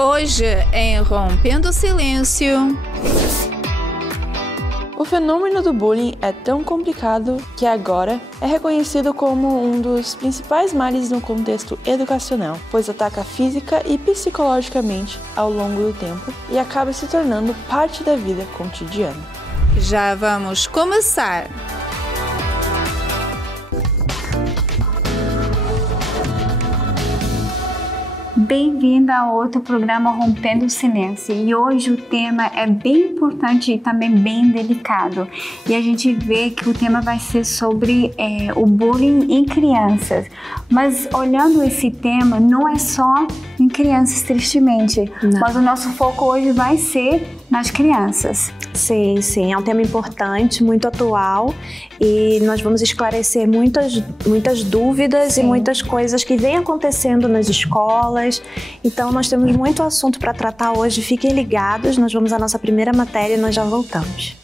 Hoje, em Rompendo o Silêncio. O fenômeno do bullying é tão complicado que agora é reconhecido como um dos principais males no contexto educacional, pois ataca física e psicologicamente ao longo do tempo e acaba se tornando parte da vida cotidiana. Já vamos começar! Bem-vinda a outro programa Rompendo o Silêncio, e hoje o tema é bem importante e também bem delicado, e a gente vê que o tema vai ser sobre o bullying em crianças, mas olhando esse tema não é só em crianças, tristemente, mas o nosso foco hoje vai ser nas crianças. Sim, é um tema importante, muito atual, e nós vamos esclarecer muitas dúvidas e muitas coisas que vêm acontecendo nas escolas. Então nós temos muito assunto para tratar hoje, fiquem ligados, nós vamos à nossa primeira matéria e nós já voltamos.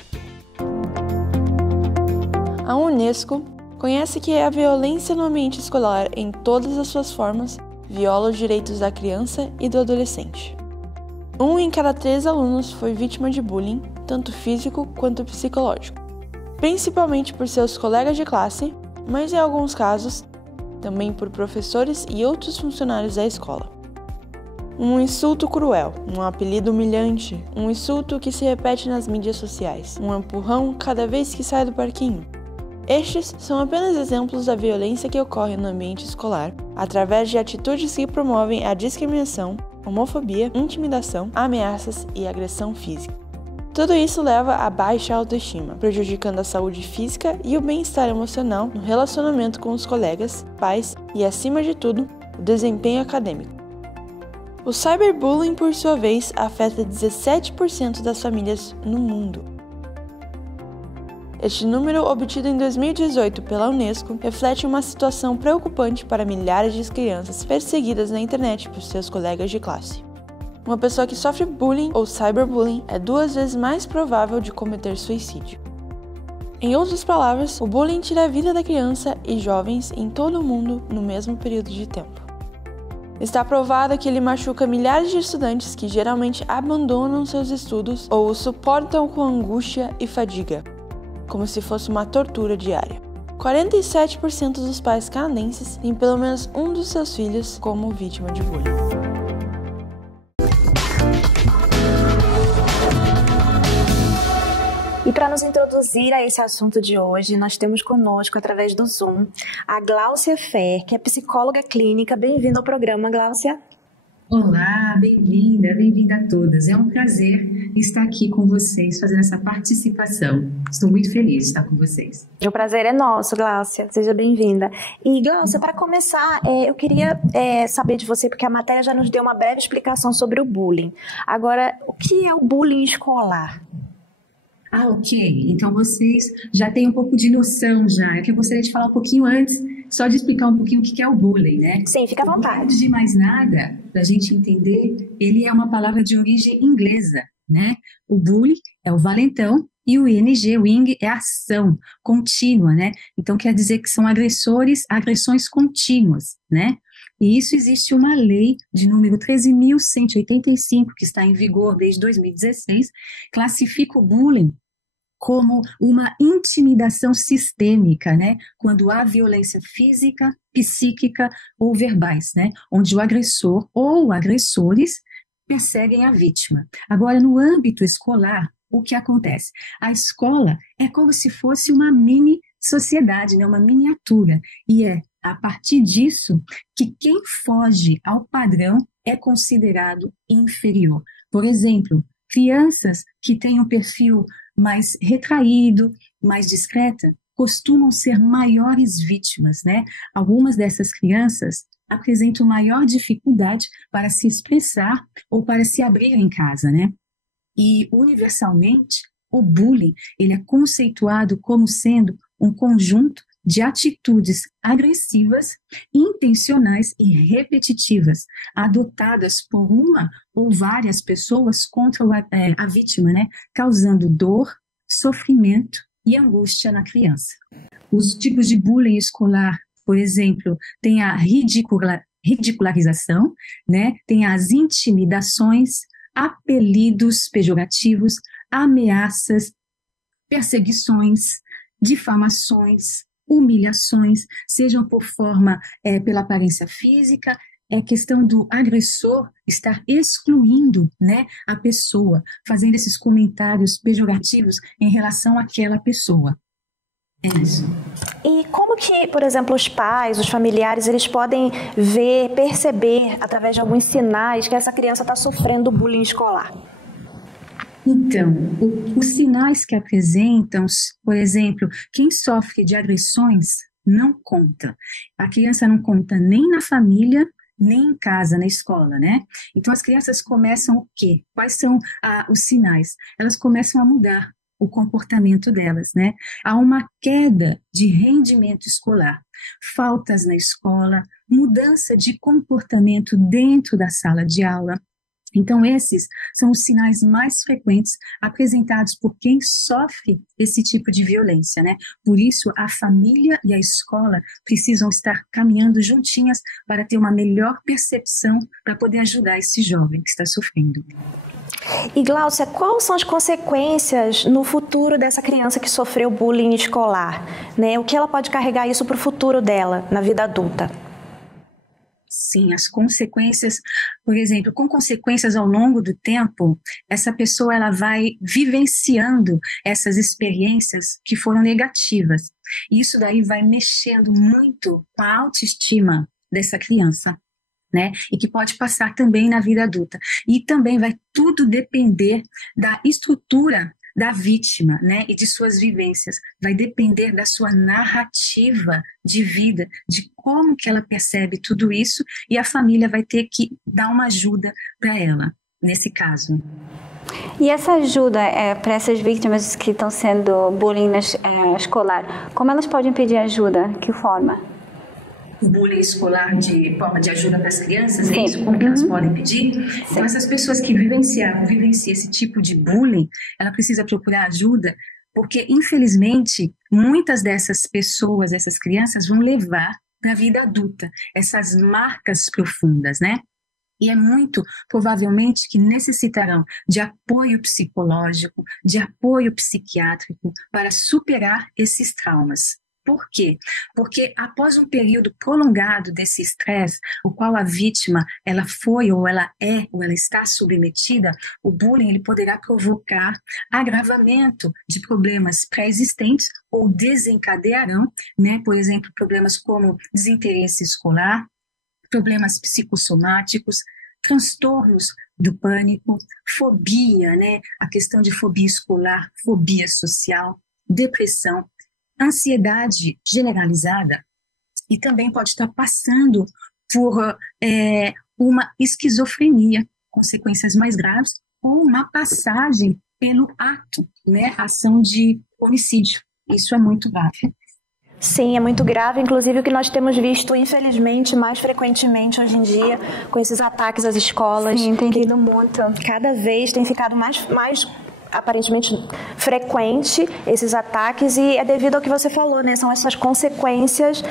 A Unesco conhece que a violência no ambiente escolar em todas as suas formas viola os direitos da criança e do adolescente. 1 em cada 3 alunos foi vítima de bullying, tanto físico quanto psicológico, principalmente por seus colegas de classe, mas em alguns casos, também por professores e outros funcionários da escola. Um insulto cruel, um apelido humilhante, um insulto que se repete nas mídias sociais, um empurrão cada vez que sai do parquinho. Estes são apenas exemplos da violência que ocorre no ambiente escolar, através de atitudes que promovem a discriminação, homofobia, intimidação, ameaças e agressão física. Tudo isso leva a baixa autoestima, prejudicando a saúde física e o bem-estar emocional no relacionamento com os colegas, pais e, acima de tudo, o desempenho acadêmico. O cyberbullying, por sua vez, afeta 17% das famílias no mundo. Este número, obtido em 2018 pela Unesco, reflete uma situação preocupante para milhares de crianças perseguidas na internet por seus colegas de classe. Uma pessoa que sofre bullying ou cyberbullying é 2 vezes mais provável de cometer suicídio. Em outras palavras, o bullying tira a vida da criança e jovens em todo o mundo no mesmo período de tempo. Está provado que ele machuca milhares de estudantes que geralmente abandonam seus estudos ou o suportam com angústia e fadiga, como se fosse uma tortura diária. 47% dos pais canadenses têm pelo menos um dos seus filhos como vítima de bullying. E para nos introduzir a esse assunto de hoje, nós temos conosco, através do Zoom, a Gláucia Fer, que é psicóloga clínica. Bem-vinda ao programa, Gláucia. Olá, bem-vinda a todas. É um prazer estar aqui com vocês, fazendo essa participação. Estou muito feliz de estar com vocês. O prazer é nosso, Gláucia. Seja bem-vinda. E, Gláucia, para começar, eu queria saber de você, porque a matéria já nos deu uma breve explicação sobre o bullying. Agora, o que é o bullying escolar? Ok. Então vocês já têm um pouco de noção já. É que eu gostaria de falar um pouquinho antes, só de explicar um pouquinho o que é o bullying, né? Sim, fica à vontade. Antes de mais nada, para a gente entender, ele é uma palavra de origem inglesa, né? O bully é o valentão e o ing, o ing é ação contínua, né? Então quer dizer que são agressões contínuas, né? E isso existe uma lei de número 13.185, que está em vigor desde 2016, classifica o bullying como uma intimidação sistêmica, né? Quando há violência física, psíquica ou verbais, né? Onde o agressor ou agressores perseguem a vítima. Agora, no âmbito escolar, o que acontece? A escola é como se fosse uma mini sociedade, né? Uma miniatura, e é a partir disso que quem foge ao padrão é considerado inferior. Por exemplo, crianças que têm um perfil mais retraído, mais discreta, costumam ser maiores vítimas, né? Algumas dessas crianças apresentam maior dificuldade para se expressar ou para se abrir em casa, né? E, universalmente, o bullying, ele é conceituado como sendo um conjunto de atitudes agressivas, intencionais e repetitivas, adotadas por uma ou várias pessoas contra a vítima, né? Causando dor, sofrimento e angústia na criança. Os tipos de bullying escolar, por exemplo, tem a ridicularização, né? Tem as intimidações, apelidos pejorativos, ameaças, perseguições, difamações, humilhações, sejam por forma pela aparência física, é questão do agressor estar excluindo, né, a pessoa, fazendo esses comentários pejorativos em relação àquela pessoa. É isso. E como que, por exemplo, os pais, os familiares, eles podem ver, perceber, através de alguns sinais, que essa criança está sofrendo bullying escolar? Então, os sinais que apresentam, por exemplo, quem sofre de agressões não conta. A criança não conta nem na família, nem em casa, na escola, né? Então, as crianças começam o quê? Quais são os sinais? Elas começam a mudar o comportamento delas, né? Há uma queda de rendimento escolar, faltas na escola, mudança de comportamento dentro da sala de aula. Então, esses são os sinais mais frequentes apresentados por quem sofre esse tipo de violência, né? Por isso, a família e a escola precisam estar caminhando juntinhas para ter uma melhor percepção para poder ajudar esse jovem que está sofrendo. E Gláucia, quais são as consequências no futuro dessa criança que sofreu bullying escolar, né? O que ela pode carregar isso para o futuro dela, na vida adulta? Sim, as consequências, por exemplo, com consequências ao longo do tempo, essa pessoa ela vai vivenciando essas experiências que foram negativas. E isso daí vai mexendo muito com a autoestima dessa criança, né? E que pode passar também na vida adulta. E também vai tudo depender da estrutura da vítima, né, e de suas vivências. Vai depender da sua narrativa de vida, de como que ela percebe tudo isso, e a família vai ter que dar uma ajuda para ela, nesse caso. E essa ajuda para essas vítimas que estão sendo bullying escolar, como elas podem pedir ajuda? Que forma? O bullying escolar de forma de ajuda para as crianças, é isso? Como que elas podem pedir? Sim. Então, essas pessoas que vivenciam esse tipo de bullying, ela precisa procurar ajuda, porque, infelizmente, muitas dessas pessoas, essas crianças, vão levar para a vida adulta essas marcas profundas, né? E é muito provavelmente que necessitarão de apoio psicológico, de apoio psiquiátrico para superar esses traumas. Por quê? Porque após um período prolongado desse estresse, o qual a vítima ela foi ou ela está submetida, o bullying ele poderá provocar agravamento de problemas pré-existentes ou desencadearão, né, por exemplo, problemas como desinteresse escolar, problemas psicossomáticos, transtornos do pânico, fobia, né, a questão de fobia escolar, fobia social, depressão, ansiedade generalizada, e também pode estar passando por uma esquizofrenia, consequências mais graves, ou uma passagem pelo ato, né, ação de homicídio. Isso é muito grave. Sim, é muito grave, inclusive o que nós temos visto, infelizmente, mais frequentemente hoje em dia, com esses ataques às escolas. Sim, tem tido muito. Cada vez tem ficado mais aparentemente frequente esses ataques, e é devido ao que você falou, né? São essas consequências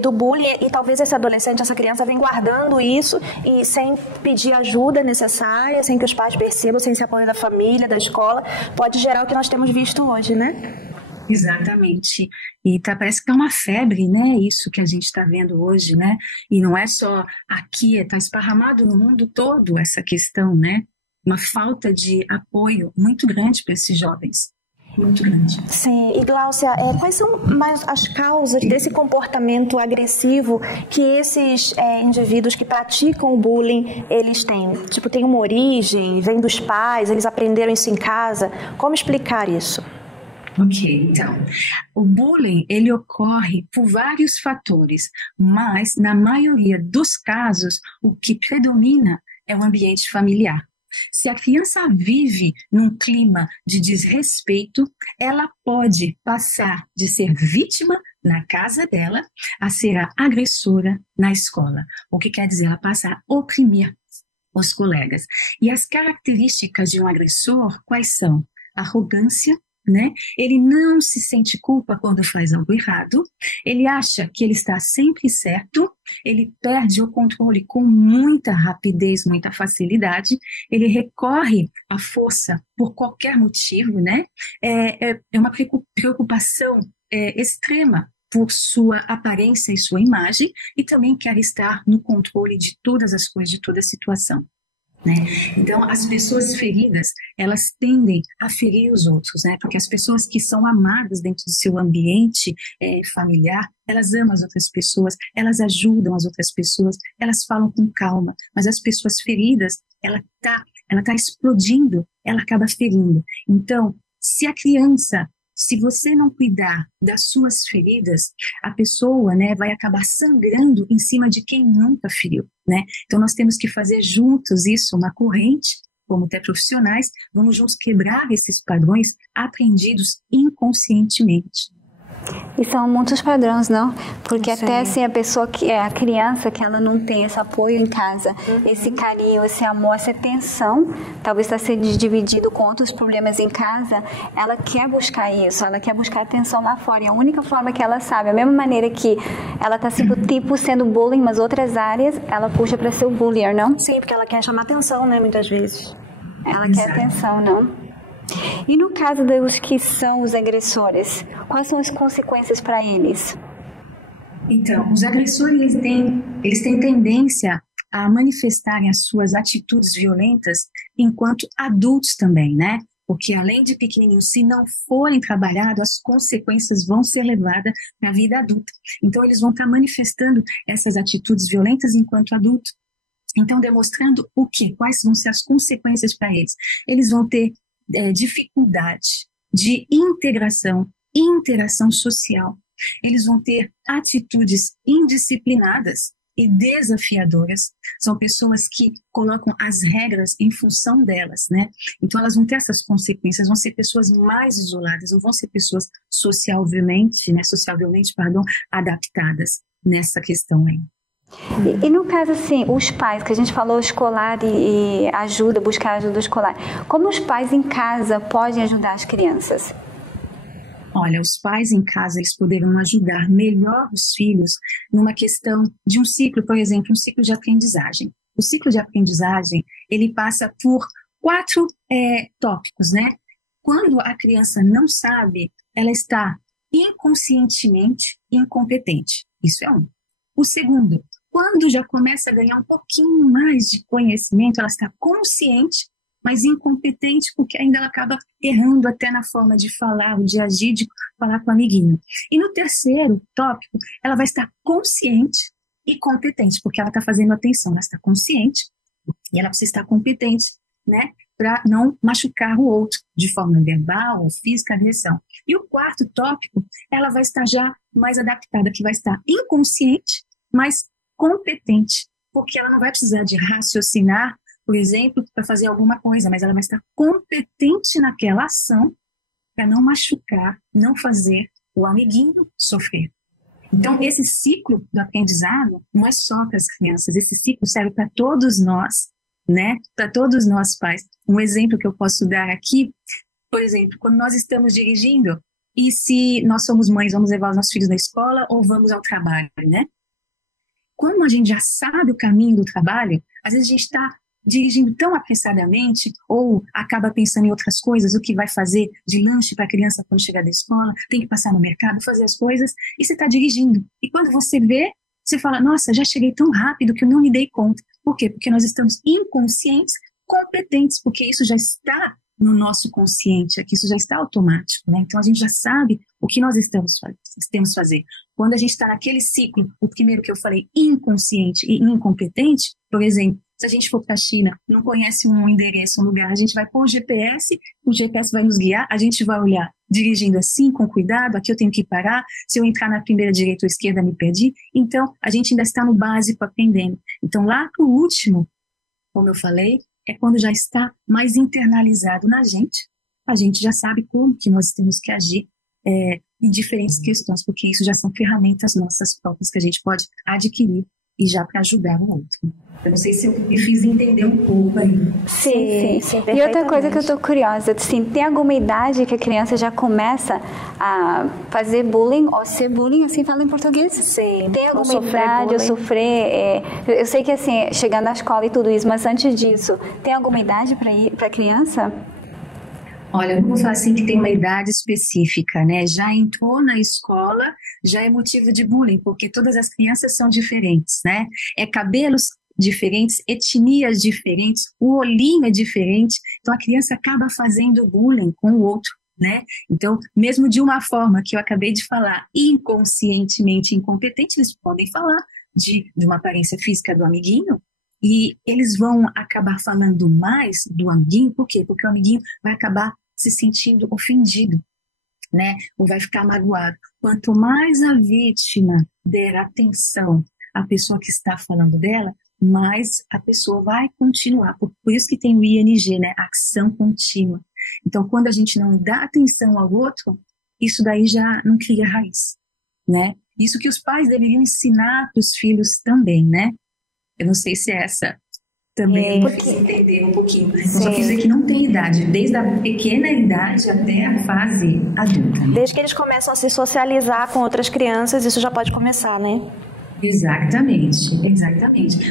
do bullying, e talvez esse adolescente, essa criança vem guardando isso e sem pedir ajuda necessária, sem que os pais percebam, sem esse apoio da família, da escola, pode gerar o que nós temos visto hoje, né? Exatamente. E parece que tá uma febre, né? Isso que a gente está vendo hoje, né? E não é só aqui, está esparramado no mundo todo essa questão, né? Uma falta de apoio muito grande para esses jovens. Muito grande. Sim. E Gláucia, quais são mais as causas desse comportamento agressivo que esses indivíduos que praticam o bullying, eles têm? Tipo, tem uma origem, vem dos pais, eles aprenderam isso em casa? Como explicar isso? Ok, então, o bullying, ele ocorre por vários fatores, mas na maioria dos casos, o que predomina é o ambiente familiar. Se a criança vive num clima de desrespeito, ela pode passar de ser vítima na casa dela a ser a agressora na escola. O que quer dizer? Ela passa a oprimir os colegas. E as características de um agressor, quais são? Arrogância, né? Ele não se sente culpa quando faz algo errado, ele acha que ele está sempre certo, ele perde o controle com muita rapidez, muita facilidade, ele recorre à força por qualquer motivo, né? É uma preocupação extrema por sua aparência e sua imagem, e também quer estar no controle de todas as coisas, de toda a situação, né? Então, as pessoas feridas, elas tendem a ferir os outros, né? Porque as pessoas que são amadas dentro do seu ambiente familiar, elas amam as outras pessoas, elas ajudam as outras pessoas, elas falam com calma, mas as pessoas feridas, ela tá explodindo, ela acaba ferindo. Então, se você não cuidar das suas feridas, a pessoa, né, vai acabar sangrando em cima de quem nunca feriu, né? Então nós temos que fazer juntos isso, uma corrente, como até profissionais, vamos juntos quebrar esses padrões aprendidos inconscientemente. E são muitos padrões, não? Porque Sim. até assim a pessoa que é a criança que ela não tem esse apoio em casa, esse carinho, esse amor, essa atenção, talvez está sendo dividido com outros problemas em casa, ela quer buscar isso, ela quer buscar atenção lá fora. E a única forma que ela sabe, a mesma maneira que ela está sendo bullying, mas outras áreas, ela puxa para ser o bullier, não? Sim, porque ela quer chamar atenção, né, muitas vezes. Ela quer atenção, não? E no caso dos que são os agressores, quais são as consequências para eles? Então, os agressores, eles têm tendência a manifestarem as suas atitudes violentas enquanto adultos também, né? Porque além de pequenininhos, se não forem trabalhados, as consequências vão ser levadas na vida adulta. Então, eles vão estar manifestando essas atitudes violentas enquanto adulto. Então, demonstrando o quê? Quais vão ser as consequências para eles? Eles vão ter dificuldade de interação social. Eles vão ter atitudes indisciplinadas e desafiadoras. São pessoas que colocam as regras em função delas, né? Então elas vão ter essas consequências, vão ser pessoas mais isoladas, não vão ser pessoas socialmente, adaptadas nessa questão aí. E no caso, assim, os pais, que a gente falou escolar e buscar ajuda escolar, como os pais em casa podem ajudar as crianças? Olha, os pais em casa, eles poderiam ajudar melhor os filhos numa questão de um ciclo, por exemplo, um ciclo de aprendizagem. O ciclo de aprendizagem, ele passa por 4 tópicos, né? Quando a criança não sabe, ela está inconscientemente incompetente. Isso é um. O segundo, quando já começa a ganhar um pouquinho mais de conhecimento, ela está consciente, mas incompetente, porque ainda ela acaba errando até na forma de falar, de agir, de falar com o amiguinho. E no terceiro tópico, ela vai estar consciente e competente, porque ela está fazendo atenção, ela está consciente e ela precisa estar competente, né, para não machucar o outro de forma verbal ou física, agressão. E o quarto tópico, ela vai estar já mais adaptada, que vai estar inconsciente, mas competente, porque ela não vai precisar de raciocinar, por exemplo, para fazer alguma coisa, mas ela vai estar competente naquela ação para não machucar, não fazer o amiguinho sofrer. Então, esse ciclo do aprendizado não é só para as crianças, esse ciclo serve para todos nós, né? Para todos nós pais. Um exemplo que eu posso dar aqui, por exemplo, quando nós estamos dirigindo, e se nós somos mães, vamos levar os nossos filhos na escola ou vamos ao trabalho, né? Quando a gente já sabe o caminho do trabalho, às vezes a gente está dirigindo tão apressadamente ou acaba pensando em outras coisas, o que vai fazer de lanche para a criança quando chegar da escola, tem que passar no mercado, fazer as coisas, e você está dirigindo. E quando você vê, você fala, nossa, já cheguei tão rápido que eu não me dei conta. Por quê? Porque nós estamos inconscientes, competentes, porque isso já está no nosso consciente, aqui isso já está automático, né? Então a gente já sabe o que nós temos que fazer. Quando a gente está naquele ciclo, o primeiro que eu falei, inconsciente e incompetente, por exemplo, se a gente for para a China, não conhece um endereço, um lugar, a gente vai pôr o GPS vai nos guiar, a gente vai olhar dirigindo assim, com cuidado, aqui eu tenho que parar, se eu entrar na primeira direita ou esquerda, me perdi. Então, a gente ainda está no básico aprendendo. Então, lá para o último, como eu falei, é quando já está mais internalizado na gente, a gente já sabe como que nós temos que agir em diferentes questões, porque isso já são ferramentas nossas próprias que a gente pode adquirir e já para ajudar o outro. Eu não sei se eu me fiz entender um pouco aí. Sim. E outra coisa que eu tô curiosa, assim, tem alguma idade que a criança já começa a fazer bullying, ou ser bullying, assim fala em português? Sim. Tem alguma idade a sofrer? Eu sei que, assim, chegar na escola e tudo isso, mas antes disso, tem alguma idade para criança? Olha, eu não vou falar assim que tem uma idade específica, né? Já entrou na escola, já é motivo de bullying, porque todas as crianças são diferentes, né? É cabelos diferentes, etnias diferentes, o olhinho é diferente, então a criança acaba fazendo bullying com o outro, né? Então, mesmo de uma forma que eu acabei de falar, inconscientemente incompetente, eles podem falar de uma aparência física do amiguinho, e eles vão acabar falando mais do amiguinho, por quê? Porque o amiguinho vai acabar se sentindo ofendido, né? Ou vai ficar magoado. Quanto mais a vítima der atenção à pessoa que está falando dela, mais a pessoa vai continuar. Por isso que tem o ING, né? Ação contínua. Então, quando a gente não dá atenção ao outro, isso daí já não cria raiz, né? Isso que os pais deveriam ensinar para os filhos também, né? Eu não sei se é essa também eu fiz entender um pouquinho. Eu só quis dizer que não tem idade, desde a pequena idade até a fase adulta. Né? Desde que eles começam a se socializar com outras crianças, isso já pode começar, né? Exatamente.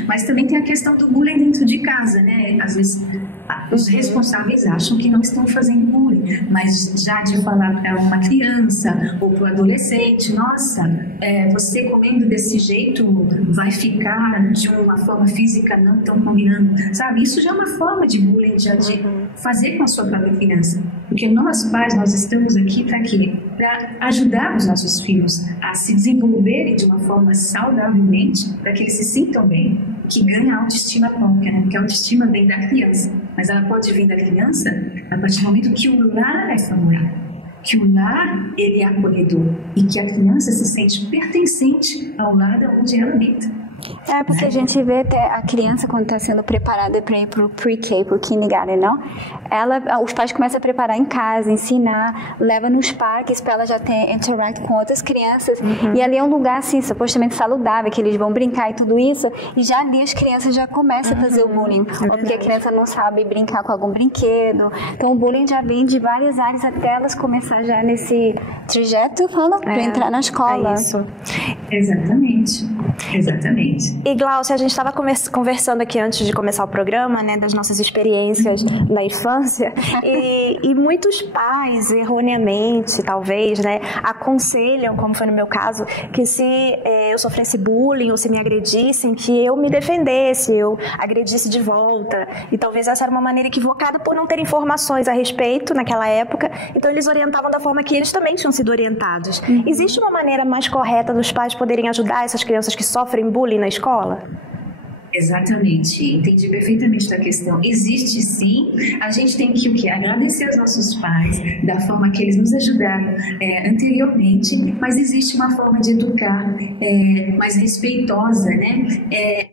Mas também tem a questão do bullying dentro de casa, né? Às vezes os responsáveis acham que não estão fazendo bullying, mas já de falar para uma criança ou para o adolescente, nossa, você comendo desse jeito vai ficar de uma forma física não tão combinando, sabe? Isso já é uma forma de bullying, já de fazer com a sua própria criança. Porque nós pais, nós estamos aqui para quê? Para ajudar os nossos filhos a se desenvolverem de uma forma saudavelmente, para que eles se sintam bem, que ganhem a autoestima própria, né? Porque a autoestima vem da criança, mas ela pode vir da criança a partir do momento que o lar é favorável, que o lar ele é acolhedor e que a criança se sente pertencente ao lar onde ela habita. Porque a gente vê até a criança quando está sendo preparada para ir para o pre-K, para o kindergarten, não? Os pais começam a preparar em casa, ensinar, leva nos parques para ela já ter interact com outras crianças. E ali é um lugar, assim, supostamente saudável, que eles vão brincar e tudo isso. E já ali as crianças já começam a fazer o bullying. Ou porque a criança não sabe brincar com algum brinquedo. Então o bullying já vem de várias áreas até elas começar já nesse trajeto, para entrar na escola. É isso. Exatamente. E Glaucia, a gente estava conversando aqui antes de começar o programa, né, das nossas experiências na infância, e muitos pais, erroneamente, talvez, né, aconselham, como foi no meu caso, que se eu sofresse bullying ou se me agredissem, que eu me defendesse, eu agredisse de volta. E talvez essa era uma maneira equivocada por não ter informações a respeito naquela época. Então eles orientavam da forma que eles também tinham sido orientados. Existe uma maneira mais correta dos pais poderem ajudar essas crianças que sofrem bullying na escola? Exatamente, entendi perfeitamente da questão. Existe sim, a gente tem que o quê? Agradecer aos nossos pais da forma que eles nos ajudaram anteriormente, mas existe uma forma de educar mais respeitosa, né?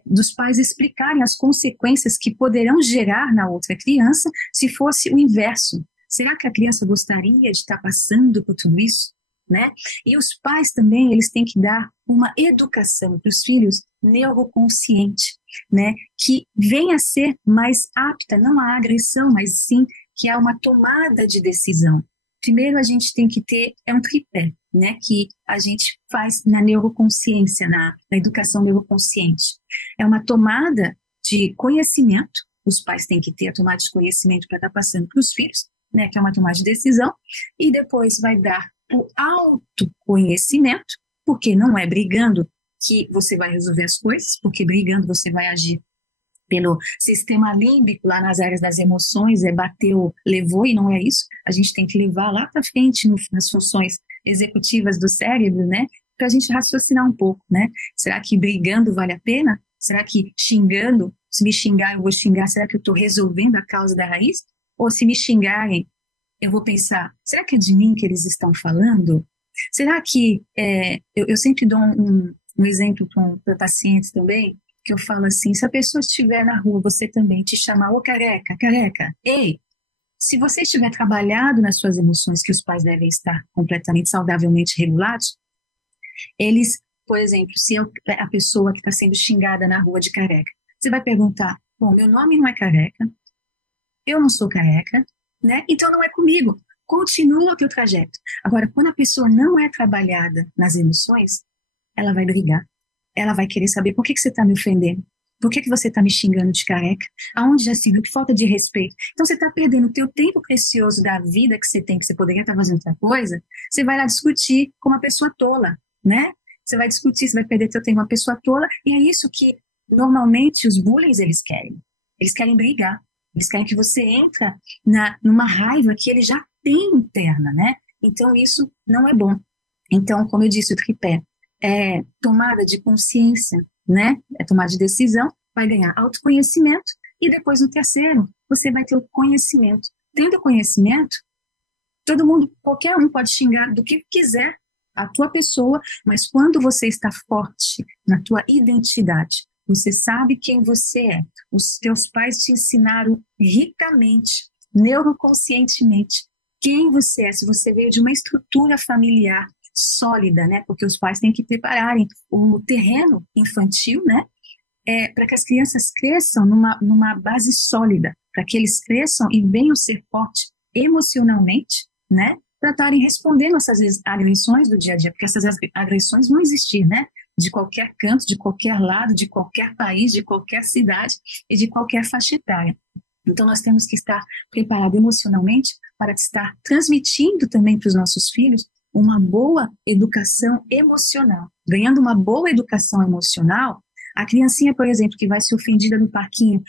Dos pais explicarem as consequências que poderão gerar na outra criança se fosse o inverso. Será que a criança gostaria de estar passando por tudo isso? Né? E os pais também, eles têm que dar uma educação para os filhos neuroconsciente, né? Que venha a ser mais apta, não à agressão, mas sim que há uma tomada de decisão. Primeiro a gente tem que ter, um tripé, né? Que a gente faz na neuroconsciência, na educação neuroconsciente. É uma tomada de conhecimento, os pais têm que ter a tomada de conhecimento para estar passando para os filhos, né? Que é uma tomada de decisão, e depois vai dar o autoconhecimento, porque não é brigando que você vai resolver as coisas, porque brigando você vai agir pelo sistema límbico, lá nas áreas das emoções, bateu, levou, e não é isso. A gente tem que levar lá para frente nas funções executivas do cérebro, né, para a gente raciocinar um pouco, né? Será que brigando vale a pena? Será que xingando, se me xingar eu vou xingar, será que eu estou resolvendo a causa da raiz? Ou se me xingarem, eu vou pensar, será que é de mim que eles estão falando? Será que, eu sempre dou um exemplo para pacientes também, que eu falo assim, se a pessoa estiver na rua, você também te chamar, ô careca, ei, se você estiver trabalhado nas suas emoções, que os pais devem estar completamente saudavelmente regulados, eles por exemplo, se a pessoa que está sendo xingada na rua de careca, você vai perguntar, bom, meu nome não é careca, eu não sou careca, né? Então não é comigo. Continua o teu trajeto. Agora, quando a pessoa não é trabalhada nas emoções, ela vai brigar. Ela vai querer saber por que você está me ofendendo. Por que você está me xingando de careca? Aonde já se viu? Que falta de respeito. Então você está perdendo o teu tempo precioso da vida que você tem, que você poderia estar fazendo outra coisa. Você vai lá discutir com uma pessoa tola, né? Você vai discutir, você vai perder teu tempo com uma pessoa tola. E é isso que normalmente os bullies eles querem. Eles querem brigar. Eles querem que você entre numa raiva que ele já tem interna, né? Então isso não é bom. Então, como eu disse, o tripé é tomada de consciência, né? É tomada de decisão, vai ganhar autoconhecimento e depois no terceiro você vai ter o conhecimento. Tendo conhecimento, todo mundo, qualquer um pode xingar do que quiser a tua pessoa, mas quando você está forte na tua identidade, você sabe quem você é. Os teus pais te ensinaram ricamente, neuroconscientemente, quem você é. Se você veio de uma estrutura familiar sólida, né? Porque os pais têm que prepararem o terreno infantil, né? Para que as crianças cresçam numa base sólida, para que eles cresçam e venham ser fortes emocionalmente, né? Para estarem respondendo essas agressões do dia a dia, porque essas agressões vão existir, né? De qualquer canto, de qualquer lado, de qualquer país, de qualquer cidade e de qualquer faixa etária. Então nós temos que estar preparados emocionalmente para estar transmitindo também para os nossos filhos uma boa educação emocional. Ganhando uma boa educação emocional, a criancinha, por exemplo, que vai ser ofendida no parquinho,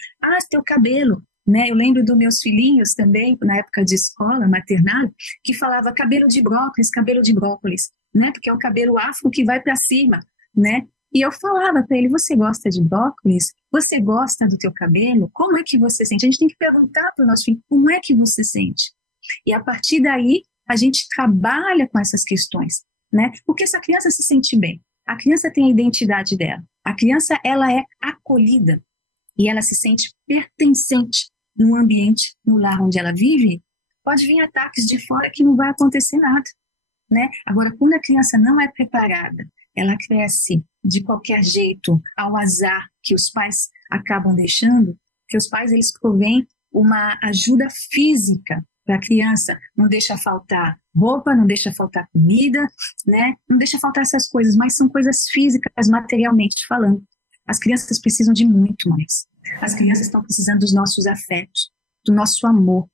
teu cabelo, né? Eu lembro dos meus filhinhos também, na época de escola, maternal, que falava cabelo de brócolis, né? Porque é um cabelo afro que vai para cima, né? E eu falava para ele, você gosta de brócolis? Você gosta do teu cabelo? Como é que você sente? A gente tem que perguntar para o nosso filho, como é que você sente? E a partir daí, a gente trabalha com essas questões, né? Porque essa criança se sente bem, a criança tem a identidade dela, a criança ela é acolhida e ela se sente pertencente no ambiente, no lar onde ela vive, pode vir ataques de fora que não vai acontecer nada, né? Agora, quando a criança não é preparada, ela cresce de qualquer jeito, ao azar que os pais acabam deixando, que os pais eles provêm uma ajuda física para a criança, não deixa faltar roupa, não deixa faltar comida, né? Não deixa faltar essas coisas, mas são coisas físicas, materialmente falando. As crianças precisam de muito mais. As crianças estão precisando dos nossos afetos, do nosso amor,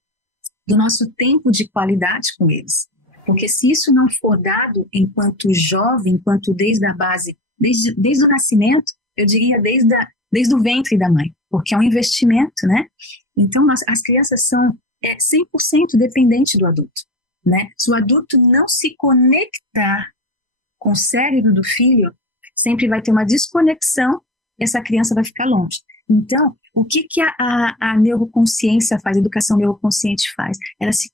do nosso tempo de qualidade com eles. Porque se isso não for dado enquanto jovem, enquanto desde a base, desde o nascimento, eu diria desde o ventre da mãe, porque é um investimento, né? Então, as crianças são 100% dependentes do adulto, né? Se o adulto não se conectar com o cérebro do filho, sempre vai ter uma desconexão e essa criança vai ficar longe. Então, o que a neuroconsciência faz, a educação neuroconsciente faz? Ela se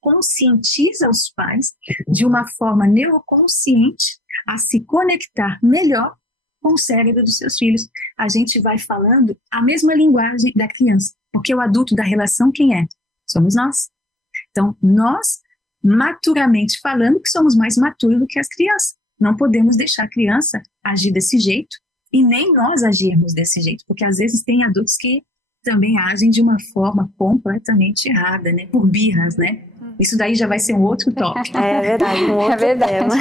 conscientiza os pais de uma forma neuroconsciente a se conectar melhor com o cérebro dos seus filhos. A gente vai falando a mesma linguagem da criança, porque o adulto da relação quem é? Somos nós. Então, nós, maturamente falando, que somos mais maturos do que as crianças. Não podemos deixar a criança agir desse jeito e nem nós agirmos desse jeito, porque às vezes tem adultos que também agem de uma forma completamente errada, né? Por birras, né? Isso daí já vai ser um outro tópico. É verdade, um outro tema.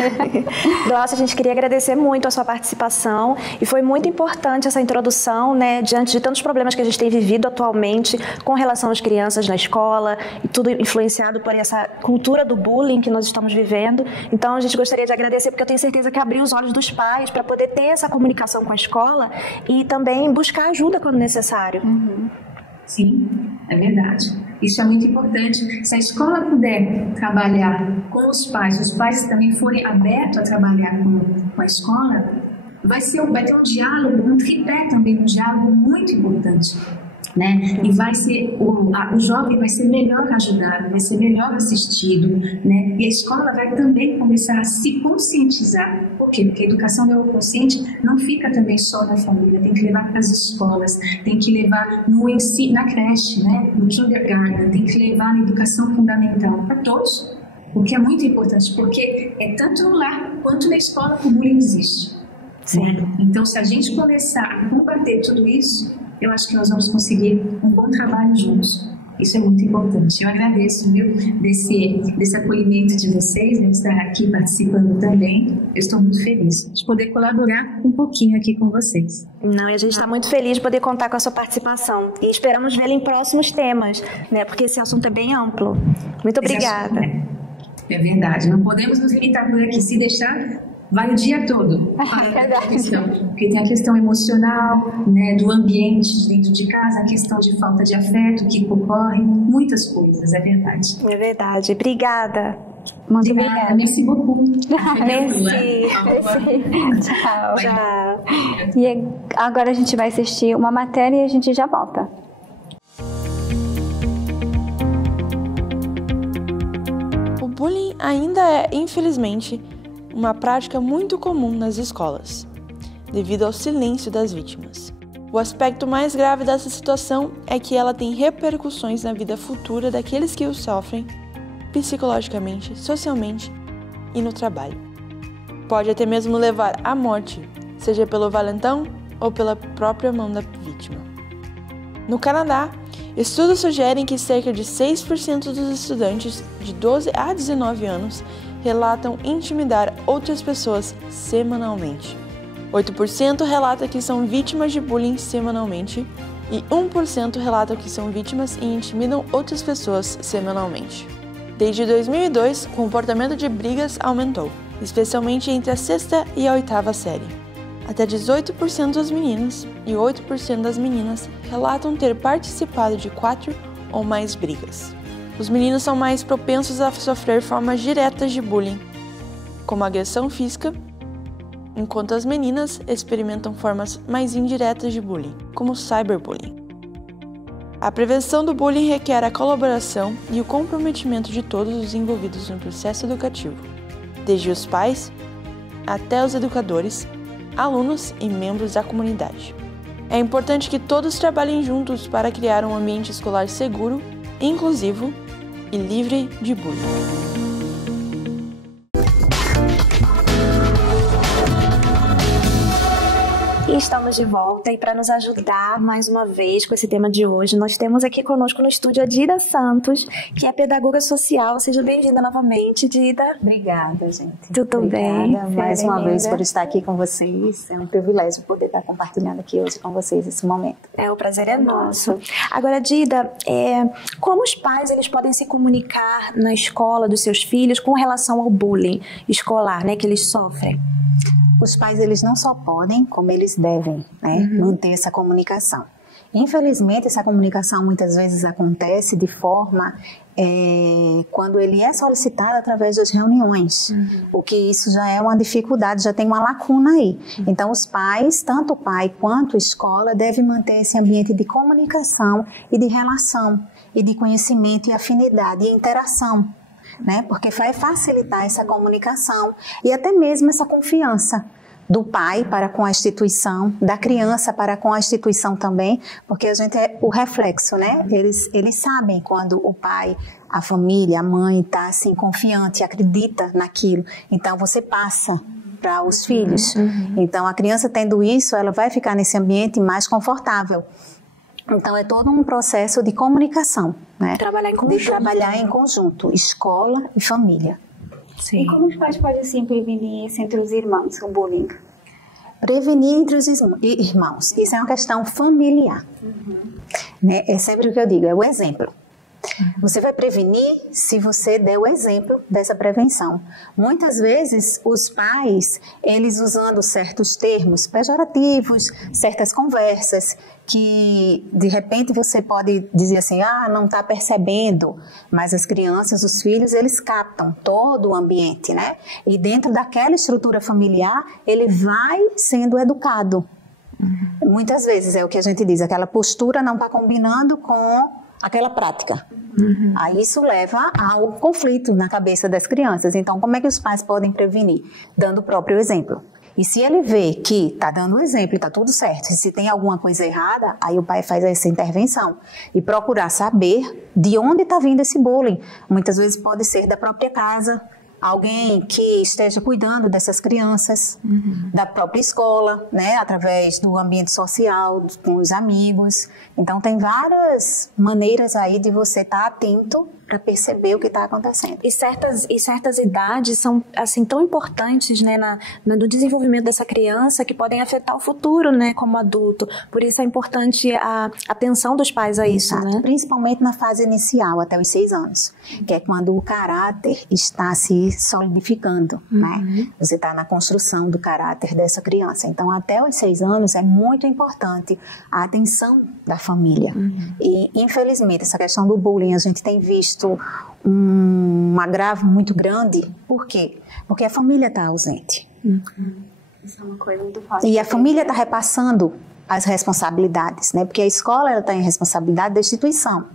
Nossa, a gente queria agradecer muito a sua participação e foi muito importante essa introdução, né, diante de tantos problemas que a gente tem vivido atualmente com relação às crianças na escola e tudo influenciado por essa cultura do bullying que nós estamos vivendo. Então, a gente gostaria de agradecer porque eu tenho certeza que abriu os olhos dos pais para poder ter essa comunicação com a escola e também buscar ajuda quando necessário. Uhum. Sim, é verdade. Isso é muito importante. Se a escola puder trabalhar com os pais também forem abertos a trabalhar com a escola, vai ter um diálogo, um tripé também, um diálogo muito importante, né? E vai ser o jovem vai ser melhor ajudado, vai ser melhor assistido, né? E a escola vai também começar a se conscientizar. Por quê? Porque a educação neuroconsciente não fica também só na família, tem que levar para as escolas, tem que levar no ensino, na creche, né? No kindergarten, tem que levar na educação fundamental para todos, porque é muito importante, porque é tanto no lar quanto na escola que o bullying existe. Né? Então, se a gente começar a combater tudo isso, eu acho que nós vamos conseguir um bom trabalho juntos. Isso é muito importante. Eu agradeço, viu, desse acolhimento de vocês, né, de estar aqui participando também. Eu estou muito feliz de poder colaborar um pouquinho aqui com vocês. Não, e a gente está muito feliz de poder contar com a sua participação. E esperamos vê-la em próximos temas, né? Porque esse assunto é bem amplo. Muito obrigada. É verdade. Não podemos nos limitar por aqui. Se deixar, vai o dia todo. Porque tem a questão emocional, né, do ambiente dentro de casa, a questão de falta de afeto que ocorre, muitas coisas, é verdade. É verdade. Obrigada. Muito obrigada. Merci beaucoup. Merci. Tchau. E agora a gente vai assistir uma matéria e a gente já volta. O bullying ainda é, infelizmente, uma prática muito comum nas escolas, devido ao silêncio das vítimas. O aspecto mais grave dessa situação é que ela tem repercussões na vida futura daqueles que o sofrem, psicologicamente, socialmente e no trabalho. Pode até mesmo levar à morte, seja pelo valentão ou pela própria mão da vítima. No Canadá, estudos sugerem que cerca de 6% dos estudantes de 12 a 19 anos relatam intimidar outras pessoas semanalmente. 8% relata que são vítimas de bullying semanalmente e 1% relata que são vítimas e intimidam outras pessoas semanalmente. Desde 2002, o comportamento de brigas aumentou, especialmente entre a 6ª e a 8ª série. Até 18% dos meninos e 8% das meninas relatam ter participado de 4 ou mais brigas. Os meninos são mais propensos a sofrer formas diretas de bullying, como agressão física, enquanto as meninas experimentam formas mais indiretas de bullying, como cyberbullying. A prevenção do bullying requer a colaboração e o comprometimento de todos os envolvidos no processo educativo, desde os pais até os educadores, alunos e membros da comunidade. É importante que todos trabalhem juntos para criar um ambiente escolar seguro, inclusivo e livre de bullying. E estamos de volta, e para nos ajudar mais uma vez com esse tema de hoje, nós temos aqui conosco no estúdio a Dida Santos, que é pedagoga social. Seja bem-vinda novamente, Dida. Obrigada, gente. Tudo bem? Mais uma vez por estar aqui com vocês. É um privilégio poder estar compartilhando aqui hoje com vocês esse momento. O prazer é nosso. Agora, Dida, como os pais eles podem se comunicar na escola dos seus filhos com relação ao bullying escolar, né, que eles sofrem? Os pais, eles não só podem, como eles devem, né, manter essa comunicação. Infelizmente, essa comunicação muitas vezes acontece de forma quando ele é solicitado através das reuniões, o que isso já é uma dificuldade, já tem uma lacuna aí. Então, os pais, tanto o pai quanto a escola, devem manter esse ambiente de comunicação e de relação, e de conhecimento e afinidade e interação, né? Porque vai facilitar essa comunicação e até mesmo essa confiança do pai para com a instituição, da criança para com a instituição também, porque a gente é o reflexo, né? Eles sabem quando o pai, a família, a mãe está assim confiante, acredita naquilo, então você passa para os filhos. Então a criança tendo isso, ela vai ficar nesse ambiente mais confortável. Então, é todo um processo de comunicação, né? Trabalhar em conjunto. De trabalhar em conjunto, escola e família. Sim. E como os pais podem, assim, prevenir isso entre os irmãos, o bullying? Prevenir entre os irmãos, isso é uma questão familiar. Né? É sempre o que eu digo, é o exemplo. Você vai prevenir se você der o exemplo dessa prevenção. Muitas vezes, os pais, eles usando certos termos pejorativos, certas conversas, que de repente você pode dizer assim, não está percebendo, mas as crianças, os filhos, eles captam todo o ambiente, né? E dentro daquela estrutura familiar, ele vai sendo educado. Muitas vezes é o que a gente diz, aquela postura não está combinando com aquela prática. Aí isso leva ao conflito na cabeça das crianças. Então, como é que os pais podem prevenir? Dando o próprio exemplo. E se ele vê que está dando o exemplo e está tudo certo, e se tem alguma coisa errada, aí o pai faz essa intervenção e procurar saber de onde está vindo esse bullying. Muitas vezes pode ser da própria casa, alguém que esteja cuidando dessas crianças, da própria escola, né, através do ambiente social, com os amigos. Então, tem várias maneiras aí de você estar atento para perceber o que está acontecendo. E certas idades são assim tão importantes, né, no desenvolvimento dessa criança, que podem afetar o futuro, né, como adulto. Por isso é importante a atenção dos pais a isso, Exato. né? Principalmente na fase inicial, até os 6 anos, que é quando o caráter está se solidificando, né? Você está na construção do caráter dessa criança. Então, até os 6 anos é muito importante a atenção da família. E, infelizmente, essa questão do bullying, a gente tem visto um agravo muito grande. Por quê? Porque a família está ausente. Isso é uma coisa muito forte. E a família está repassando as responsabilidades, né? Porque a escola ela tem a responsabilidade da instituição.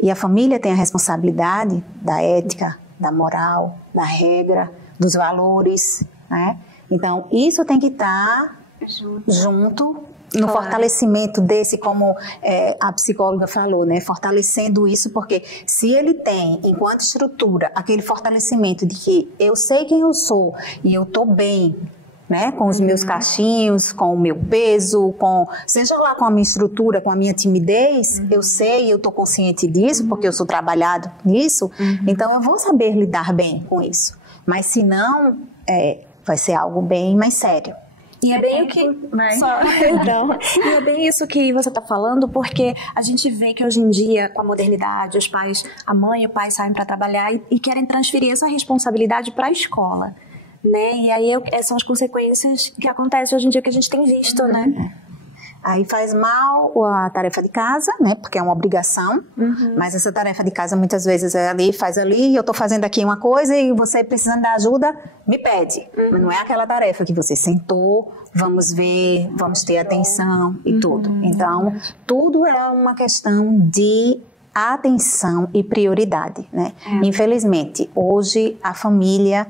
E a família tem a responsabilidade da ética, da moral, da regra, dos valores, né? Então, isso tem que estar junto no fortalecimento desse, como a psicóloga falou, né? Fortalecendo isso, porque se ele tem, enquanto estrutura, aquele fortalecimento de que eu sei quem eu sou e eu estou bem, né? Com os meus cachinhos, com o meu peso, seja lá com a minha estrutura, com a minha timidez, eu sei, eu estou consciente disso, porque eu sou trabalhado nisso, então eu vou saber lidar bem com isso. Mas se não, vai ser algo bem mais sério. E é bem e é bem isso que você está falando, porque a gente vê que hoje em dia, com a modernidade, os pais, a mãe e o pai saem para trabalhar e querem transferir essa responsabilidade para a escola, né? E aí são as consequências que acontecem hoje em dia, que a gente tem visto, né? Aí faz mal a tarefa de casa, né? Porque é uma obrigação. Mas essa tarefa de casa muitas vezes é ali, faz ali, eu estou fazendo aqui uma coisa e você precisando da ajuda, me pede. Mas não é aquela tarefa que você sentou, vamos ver, vamos ter atenção e tudo. Então, tudo é uma questão de atenção e prioridade, né? Infelizmente, hoje a família,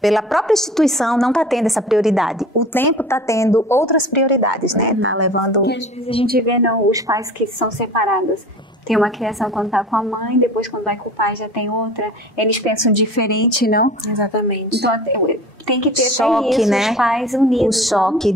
pela própria instituição, não está tendo essa prioridade. O tempo está tendo outras prioridades, né? Está levando... E às vezes a gente vê os pais que são separados. Tem uma criação quando está com a mãe, depois quando vai com o pai já tem outra. Eles pensam diferente, não? Exatamente. Então tem que ter choque, até isso, né? os pais unidos. O choque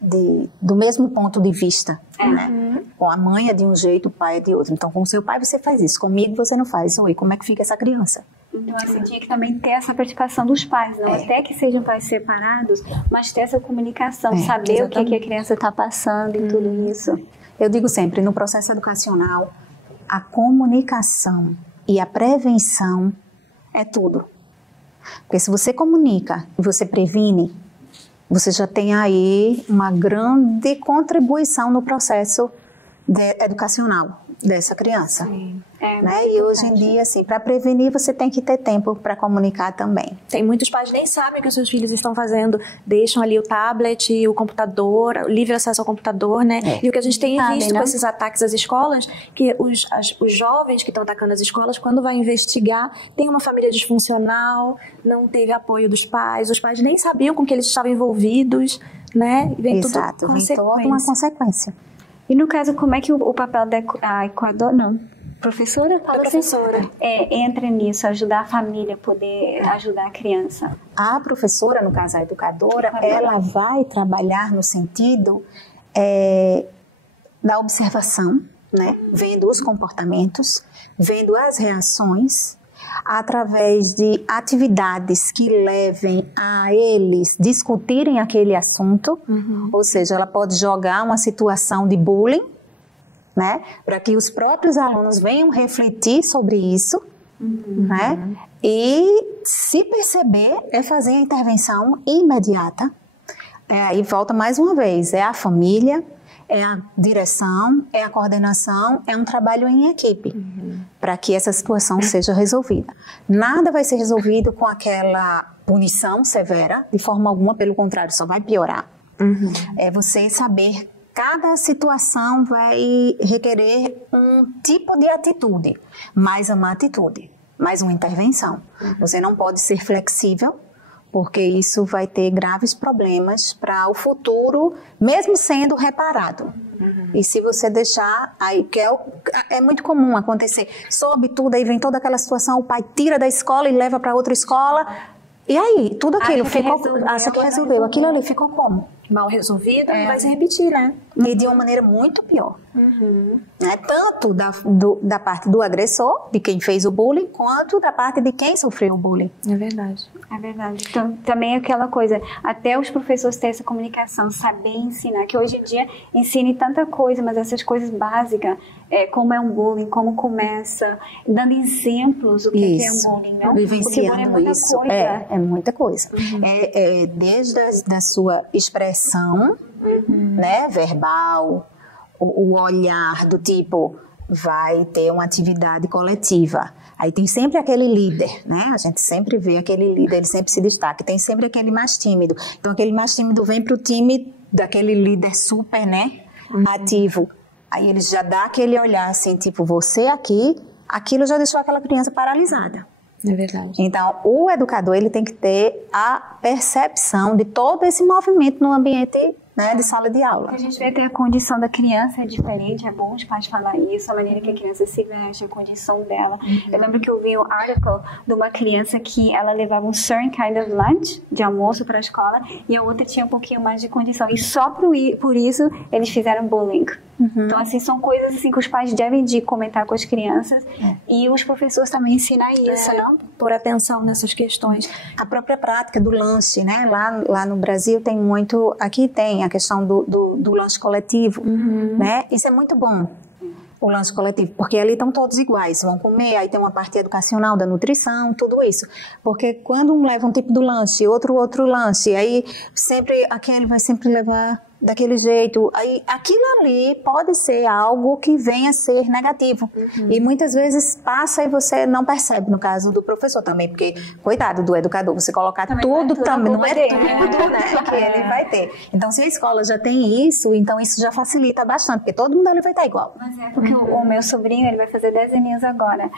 do mesmo ponto de vista, né? Com a mãe é de um jeito, o pai é de outro. Então, com o seu pai você faz isso, comigo você não faz. Oi, como é que fica essa criança? Então, assim, tinha que também ter essa participação dos pais, não? Até que sejam pais separados, mas ter essa comunicação, saber exatamente o que a criança está passando e tudo isso. Eu digo sempre, no processo educacional, a comunicação e a prevenção é tudo. Porque se você comunica e você previne, você já tem aí uma grande contribuição no processo educacional dessa criança. Sim. Né? E hoje em dia, assim, para prevenir, você tem que ter tempo para comunicar também. Tem muitos pais que nem sabem o que os seus filhos estão fazendo, deixam ali o tablet, o computador, o livre acesso ao computador, né? E o que a gente tem visto com esses ataques às escolas, que os jovens que estão atacando as escolas, quando vai investigar, tem uma família disfuncional, não teve apoio dos pais, os pais nem sabiam com que eles estavam envolvidos, né? E vem exato, vem toda uma consequência. E no caso, como é que o papel da Equador, professora entra nisso, ajudar a família a poder ajudar a criança? A professora, no caso a educadora, ela vai trabalhar no sentido da observação, né? Vendo os comportamentos, vendo as reações, através de atividades que levem a eles discutirem aquele assunto, ou seja, ela pode jogar uma situação de bullying, né, para que os próprios alunos venham refletir sobre isso, né, e se perceber, fazer a intervenção imediata. Aí volta mais uma vez, é a família, é a direção, é a coordenação, é um trabalho em equipe para que essa situação seja resolvida. Nada vai ser resolvido com aquela punição severa, de forma alguma, pelo contrário, só vai piorar. É você saber, cada situação vai requerer um tipo de atitude, mais uma atitude, mais uma intervenção. Você não pode ser flexível, porque isso vai ter graves problemas para o futuro, mesmo sendo reparado. E se você deixar, aí que é muito comum acontecer, sobe tudo, aí vem toda aquela situação, o pai tira da escola e leva para outra escola, e aí, tudo aquilo acha que resolveu, aquilo ali ficou como? Mal resolvido, vai se repetir, né? E de uma maneira muito pior. Né? Tanto da parte do agressor, de quem fez o bullying, quanto da parte de quem sofreu o bullying. É verdade. É verdade. Então, também é aquela coisa, até os professores terem essa comunicação, saber ensinar, que hoje em dia ensine tanta coisa, mas essas coisas básicas, como é um bullying, como começa, dando exemplos do que é um bullying, não? Vivenciando é muita isso. coisa. É muita coisa. Desde da sua expressão, né, verbal, o olhar do tipo, vai ter uma atividade coletiva. Aí tem sempre aquele líder, né? A gente sempre vê aquele líder, ele sempre se destaca. Tem sempre aquele mais tímido. Então aquele mais tímido vem pro time daquele líder super, né, ativo. Aí ele já dá aquele olhar assim, tipo, você aqui, aquilo já deixou aquela criança paralisada. É verdade. Então, o educador, ele tem que ter a percepção de todo esse movimento no ambiente, né, de sala de aula. A gente vê até a condição da criança é diferente, é bom os pais falar isso, a maneira que a criança se veste, a condição dela. Eu lembro que eu vi um article de uma criança que ela levava um certain kind of lunch, de almoço para a escola, e a outra tinha um pouquinho mais de condição. E só por isso eles fizeram bullying. Então, assim, são coisas assim que os pais devem de comentar com as crianças e os professores também ensinar isso, não? Por atenção nessas questões. A própria prática do lanche, né? Lá no Brasil tem muito, aqui tem a questão do lanche coletivo, né? Isso é muito bom, o lanche coletivo, porque ali estão todos iguais, vão comer, aí tem uma parte educacional da nutrição, tudo isso. Porque quando um leva um tipo do lanche, outro lanche, aí sempre, aquele vai sempre levar daquele jeito, aí aquilo ali pode ser algo que venha a ser negativo. E muitas vezes passa e você não percebe, no caso do professor também, porque, coitado do educador, você colocar também tudo, não é tudo, né, que ele vai ter. Então, se a escola já tem isso, então isso já facilita bastante, porque todo mundo ali vai estar igual. Mas é porque o meu sobrinho, ele vai fazer 10 aninhos agora.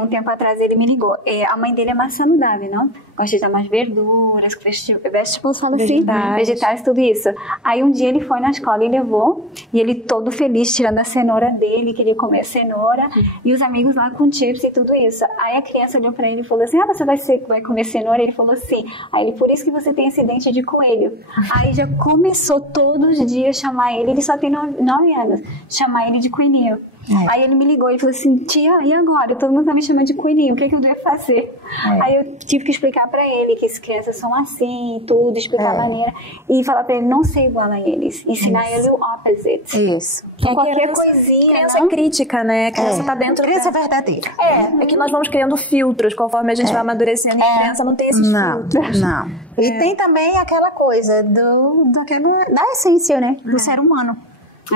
Um tempo atrás ele me ligou. A mãe dele é mais saudável, não? Gosta de dar mais verduras, vegetables, fala assim, vegetais, tudo isso. Aí um dia ele foi na escola e levou, e ele todo feliz tirando a cenoura dele, queria comer cenoura, e os amigos lá com chips e tudo isso. Aí a criança olhou pra ele e falou assim, você vai comer cenoura? Ele falou sim. Aí ele, por isso que você tem esse dente de coelho. Aí já começou todos os dias chamar ele só tem 9 anos, chamar ele de coelhinho. Aí ele me ligou e falou assim, tia, e agora? Todo mundo tá me chamando de coelhinho, o que eu devo fazer? Aí eu tive que explicar pra ele que as crianças são assim, tudo, explicar a maneira, e falar pra ele não ser igual a eles, ensinar ele o opposite. Isso. Qualquer coisinha. Criança é crítica, né? A criança tá dentro. Criança é verdadeira. É que nós vamos criando filtros conforme a gente vai amadurecendo, e a criança não tem esses filtros. Não. E tem também aquela coisa da essência, né? Do ser humano.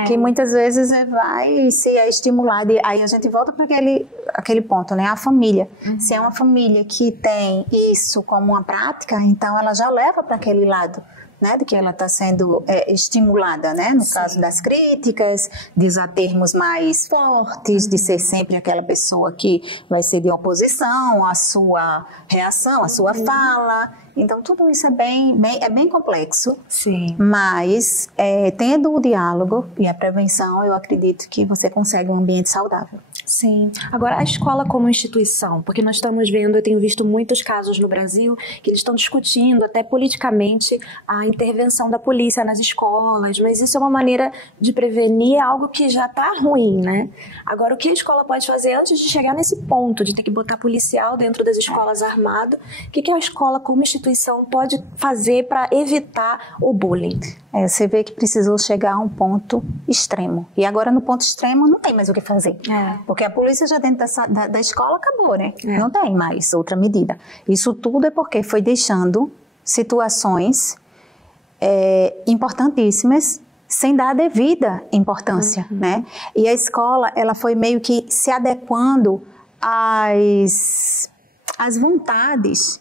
Que muitas vezes vai ser estimulado, e aí a gente volta para aquele ponto, né? A família. Se é uma família que tem isso como uma prática, então ela já leva para aquele lado, né? De que ela está sendo estimulada, né? No caso das críticas, de usar termos mais fortes, de ser sempre aquela pessoa que vai ser de oposição à sua reação, à sua fala. Então, tudo isso é bem complexo. Sim. Mas, tendo o diálogo e a prevenção, eu acredito que você consegue um ambiente saudável. Sim. Agora, a escola como instituição, porque nós estamos vendo, eu tenho visto muitos casos no Brasil, que eles estão discutindo até politicamente a intervenção da polícia nas escolas, mas isso é uma maneira de prevenir algo que já está ruim, né? Agora, o que a escola pode fazer antes de chegar nesse ponto, de ter que botar policial dentro das escolas armado, o que a escola como instituição pode fazer para evitar o bullying? Você vê que precisou chegar a um ponto extremo. E agora, no ponto extremo, não tem mais o que fazer. Porque a polícia já dentro da escola acabou, né? Não tem mais outra medida. Isso tudo é porque foi deixando situações importantíssimas sem dar a devida importância, né? E a escola, ela foi meio que se adequando às vontades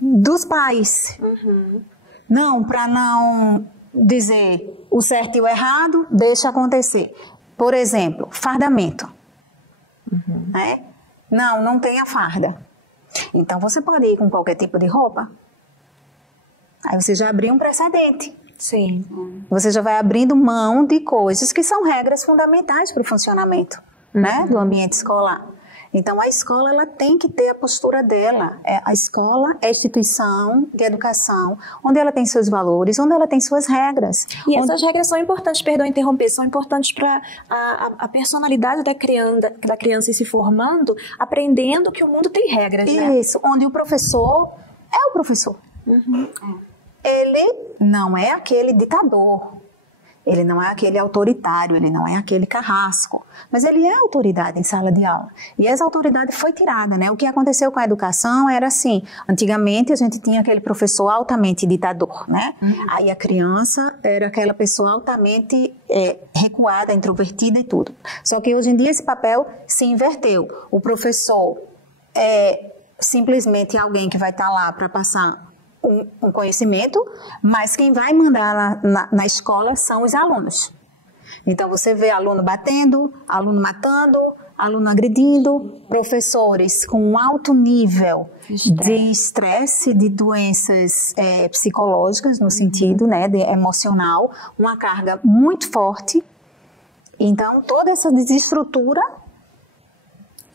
dos pais. Não, para não dizer o certo e o errado, deixa acontecer. Por exemplo, fardamento. Né? Não tenha farda. Então, você pode ir com qualquer tipo de roupa. Aí você já abriu um precedente. Sim. Você já vai abrindo mão de coisas que são regras fundamentais para o funcionamento, né, do ambiente escolar. Então, a escola ela tem que ter a postura dela. A escola é a instituição de educação, onde ela tem seus valores, onde ela tem suas regras. E essas regras são importantes, perdão interromper, são importantes para a personalidade da criança ir se formando, aprendendo que o mundo tem regras, né? Isso, onde o professor é o professor. Ele não é aquele ditador. Ele não é aquele autoritário, ele não é aquele carrasco, mas ele é autoridade em sala de aula. E essa autoridade foi tirada, né? O que aconteceu com a educação era assim, antigamente a gente tinha aquele professor altamente ditador, né? Aí a criança era aquela pessoa altamente recuada, introvertida e tudo. Só que hoje em dia esse papel se inverteu. O professor é simplesmente alguém que vai estar lá para passar um conhecimento, mas quem vai mandar na escola são os alunos. Então você vê aluno batendo, aluno matando, aluno agredindo, professores com um alto nível de estresse, de doenças psicológicas, no sentido, né, de emocional, uma carga muito forte. Então toda essa desestrutura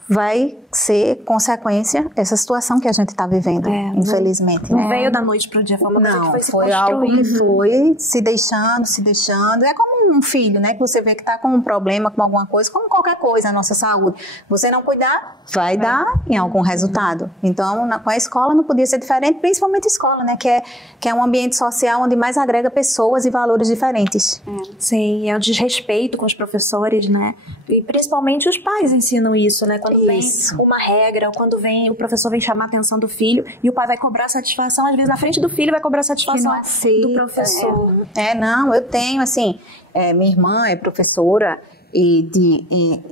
vai ser consequência dessa situação que a gente está vivendo, infelizmente. Não veio da noite para o dia, foi uma coisa que foi se construindo. Algo que foi se deixando. É como um filho, né, que você vê que está com um problema, com alguma coisa, como qualquer coisa na nossa saúde. Você não cuidar, vai dar em algum resultado. Então, com a escola não podia ser diferente, principalmente a escola, né, que é um ambiente social onde mais agrega pessoas e valores diferentes. Sim, é o desrespeito com os professores, né, e principalmente os pais ensinam isso, né, quando vem uma regra, ou quando o professor vem chamar a atenção do filho e o pai vai cobrar satisfação, às vezes na frente do filho vai cobrar satisfação do professor. Não, eu tenho, assim, minha irmã é professora de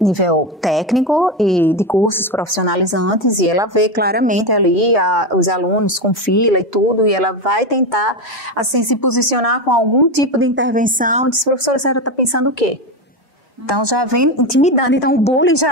nível técnico e de cursos profissionalizantes, e ela vê claramente ali os alunos com fila e tudo, e ela vai tentar, assim, se posicionar com algum tipo de intervenção. Diz, professora, a senhora está pensando o quê? Então já vem intimidando. Então o bullying já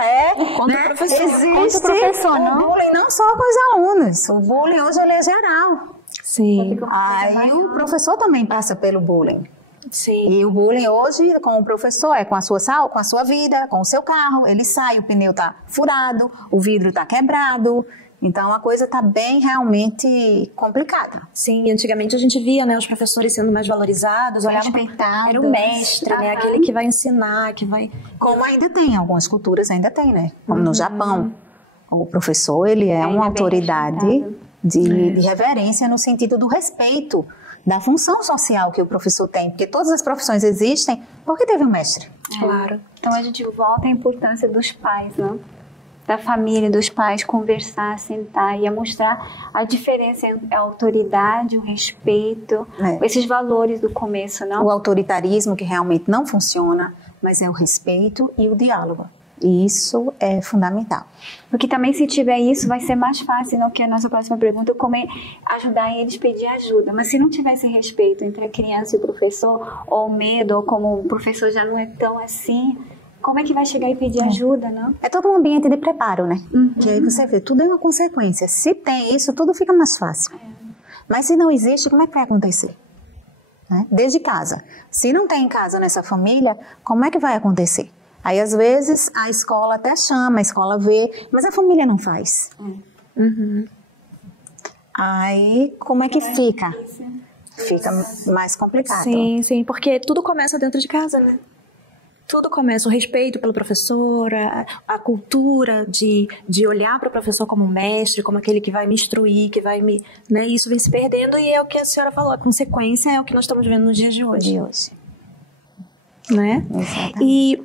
contra o professor. Existe o bullying não só com os alunos. O bullying hoje ele é geral. Sim. Aí o professor também passa pelo bullying. Sim. E o bullying hoje com o professor é com a sua vida, com o seu carro. Ele sai, o pneu tá furado, o vidro tá quebrado. Então a coisa está bem realmente complicada. Sim, antigamente a gente via, né, os professores sendo mais valorizados, respeitados. Era o mestre, né, aquele que vai ensinar, que vai... Como ainda tem, algumas culturas ainda tem, né? Como no Japão. O professor, ele é uma autoridade de reverência no sentido do respeito, da função social que o professor tem. Porque todas as profissões existem porque teve um mestre. Claro. Então a gente volta à importância dos pais, né? Da família, dos pais, conversar, sentar e mostrar a diferença entre a autoridade, o respeito, esses valores do começo, não? O autoritarismo que realmente não funciona, mas é o respeito e o diálogo. E isso é fundamental. Porque também se tiver isso, vai ser mais fácil, não? Que a nossa próxima pergunta, como ajudar eles a pedir ajuda. Mas se não tivesse respeito entre a criança e o professor, ou medo, ou como o professor já não é tão assim... Como é que vai chegar e pedir ajuda, não? É todo um ambiente de preparo, né? Que aí você vê, tudo é uma consequência. Se tem isso, tudo fica mais fácil. Mas se não existe, como é que vai acontecer? Desde casa. Se não tem em casa nessa família, como é que vai acontecer? Aí, às vezes, a escola até chama, a escola vê, mas a família não faz. Aí, como é que fica? Fica mais complicado. Sim, sim, porque tudo começa dentro de casa, né? Tudo começa, o respeito pelo professor, a cultura de olhar para o professor como um mestre, como aquele que vai me instruir, que vai me... Né, isso vem se perdendo e é o que a senhora falou, a consequência é o que nós estamos vendo nos dias de hoje. Né? Exatamente. E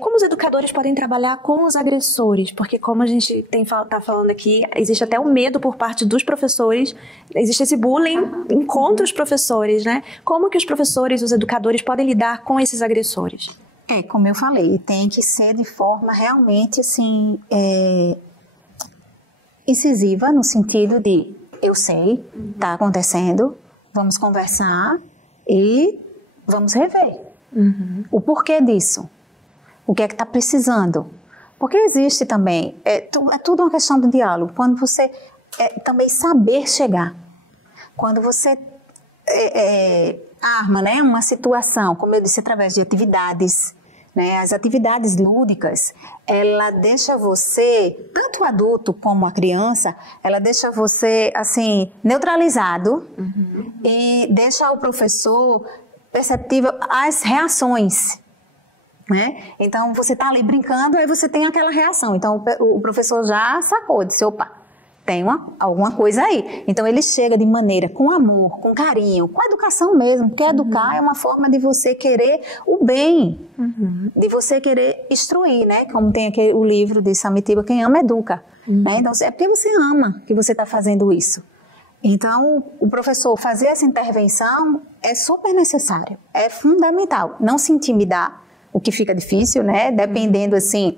como os educadores podem trabalhar com os agressores? Porque como a gente está falando aqui, existe até um medo por parte dos professores, existe esse bullying contra os professores, né? Como que os professores, os educadores podem lidar com esses agressores? Como eu falei, tem que ser de forma realmente, assim, incisiva, no sentido de, eu sei, está acontecendo, vamos conversar e vamos rever. O porquê disso. O que é que está precisando? Porque existe também, é tudo uma questão do diálogo. Quando você também saber chegar, quando você arma, né, uma situação, como eu disse, através de atividades, né, as atividades lúdicas, ela deixa você, tanto o adulto como a criança, ela deixa você, assim, neutralizado e deixa o professor perceptível às reações, né? Então, você está ali brincando, aí você tem aquela reação. Então, o professor já sacou, disse, opa, tem alguma coisa aí. Então, ele chega de maneira com amor, com carinho, com educação mesmo, porque educar é uma forma de você querer o bem, de você querer instruir, né? Como tem o livro de Samitiba, quem ama educa. Né? Então, é porque você ama que você está fazendo isso. Então, o professor fazer essa intervenção é super necessário, é fundamental. Não se intimidar, o que fica difícil, né? Dependendo, assim,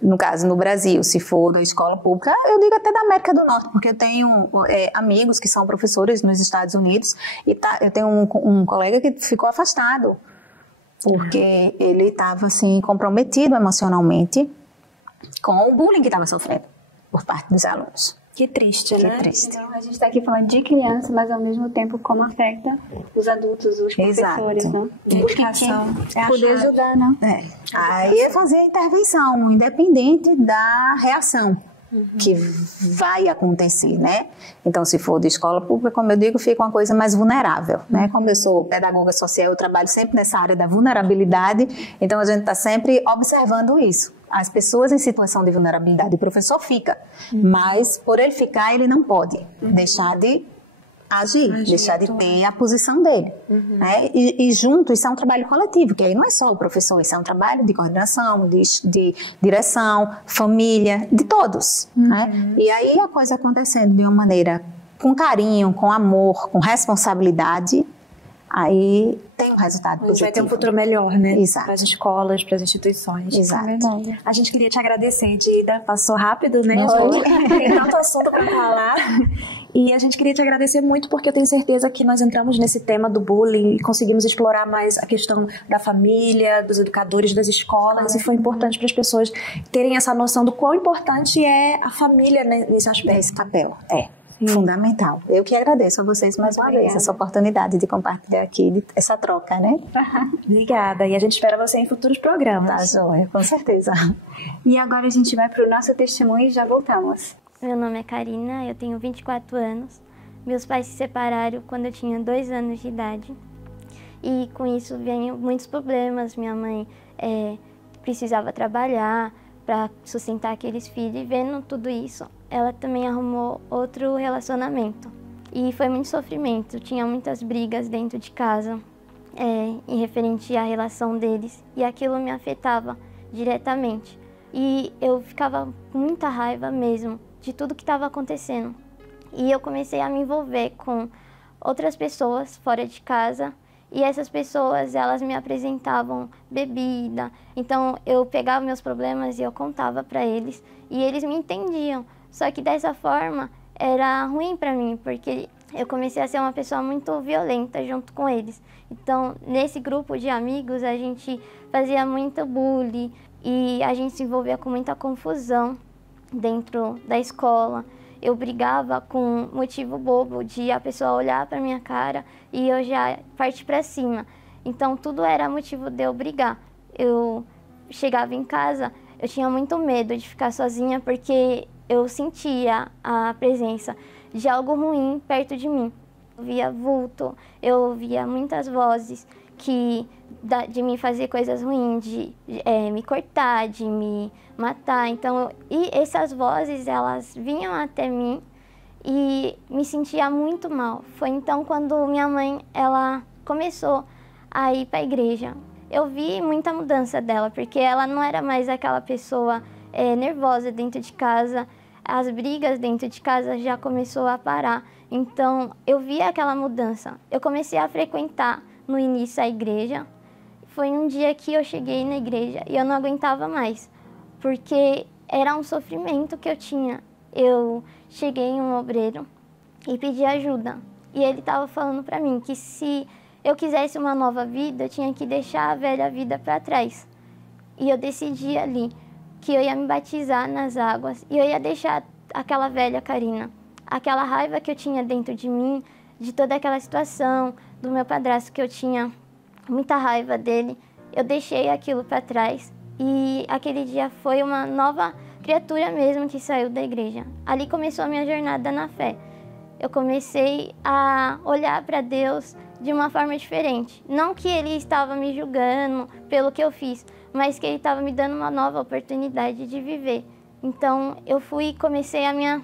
no caso, no Brasil, se for da escola pública, eu digo até da América do Norte, porque eu tenho amigos que são professores nos Estados Unidos, e eu tenho um colega que ficou afastado, porque ele estava, assim, comprometido emocionalmente com o bullying que estava sofrendo por parte dos alunos. Que triste, né? Que triste. Então, a gente está aqui falando de criança, mas ao mesmo tempo como afeta os adultos, os professores, Exato. né? Dedicação. Poder ajudar, né? Aí é fazer a intervenção, independente da reação que vai acontecer, né? Então, se for de escola pública, como eu digo, fica uma coisa mais vulnerável, né? Como eu sou pedagoga social, eu trabalho sempre nessa área da vulnerabilidade, então a gente está sempre observando isso. As pessoas em situação de vulnerabilidade, o professor fica, mas por ele ficar, ele não pode deixar de agir, deixar de ter a posição dele. Né? E junto, isso é um trabalho coletivo, que aí não é só o professor, isso é um trabalho de coordenação, de direção, família, de todos. Né? E aí a coisa acontecendo de uma maneira com carinho, com amor, com responsabilidade, aí tem um resultado positivo. Vai ter um futuro melhor, né? Exato. Para as escolas, para as instituições. Exato. A gente queria te agradecer, Dida. Passou rápido, né? Foi. Tem tanto assunto para falar. E a gente queria te agradecer muito porque eu tenho certeza que nós entramos nesse tema do bullying e conseguimos explorar mais a questão da família, dos educadores, das escolas. E foi importante para as pessoas terem essa noção do quão importante é a família nesse aspecto. Esse papel fundamental. Eu que agradeço a vocês mais uma vez essa oportunidade de compartilhar aqui essa troca, né? Obrigada. E a gente espera você em futuros programas. Tá joia, com certeza. E agora a gente vai para o nosso testemunho e já voltamos. Meu nome é Karina, eu tenho 24 anos. Meus pais se separaram quando eu tinha 2 anos de idade. E com isso vêm muitos problemas. Minha mãe precisava trabalhar para sustentar aqueles filhos. E vendo tudo isso, ela também arrumou outro relacionamento. E foi muito sofrimento. Tinha muitas brigas dentro de casa em referente à relação deles. E aquilo me afetava diretamente. E eu ficava com muita raiva mesmo de tudo que estava acontecendo. E eu comecei a me envolver com outras pessoas fora de casa. E essas pessoas, elas me apresentavam bebida. Então, eu pegava meus problemas e eu contava para eles. E eles me entendiam. Só que dessa forma, era ruim para mim, porque eu comecei a ser uma pessoa muito violenta junto com eles. Então, nesse grupo de amigos, a gente fazia muito bullying. E a gente se envolvia com muita confusão dentro da escola. Eu brigava com motivo bobo de a pessoa olhar para minha cara e eu já partir para cima. Então tudo era motivo de eu brigar. Eu chegava em casa, eu tinha muito medo de ficar sozinha porque eu sentia a presença de algo ruim perto de mim. Eu via vulto, eu ouvia muitas vozes de me fazer coisas ruins, de me cortar, de me matar. Então, e essas vozes, elas vinham até mim e me sentia muito mal. Foi então quando minha mãe, ela começou a ir para a igreja. Eu vi muita mudança dela, porque ela não era mais aquela pessoa nervosa dentro de casa. As brigas dentro de casa já começou a parar. Então, eu vi aquela mudança. Eu comecei a frequentar no início a igreja. Foi um dia que eu cheguei na igreja e eu não aguentava mais, porque era um sofrimento que eu tinha. Eu cheguei em um obreiro e pedi ajuda. E ele estava falando para mim que se eu quisesse uma nova vida, eu tinha que deixar a velha vida para trás. E eu decidi ali que eu ia me batizar nas águas e eu ia deixar aquela velha Karina. Aquela raiva que eu tinha dentro de mim, de toda aquela situação, do meu padrasto, que eu tinha muita raiva dele. Eu deixei aquilo para trás e aquele dia foi uma nova criatura mesmo que saiu da igreja. Ali começou a minha jornada na fé. Eu comecei a olhar para Deus de uma forma diferente. Não que Ele estava me julgando pelo que eu fiz, mas que Ele estava me dando uma nova oportunidade de viver. Então eu comecei a minha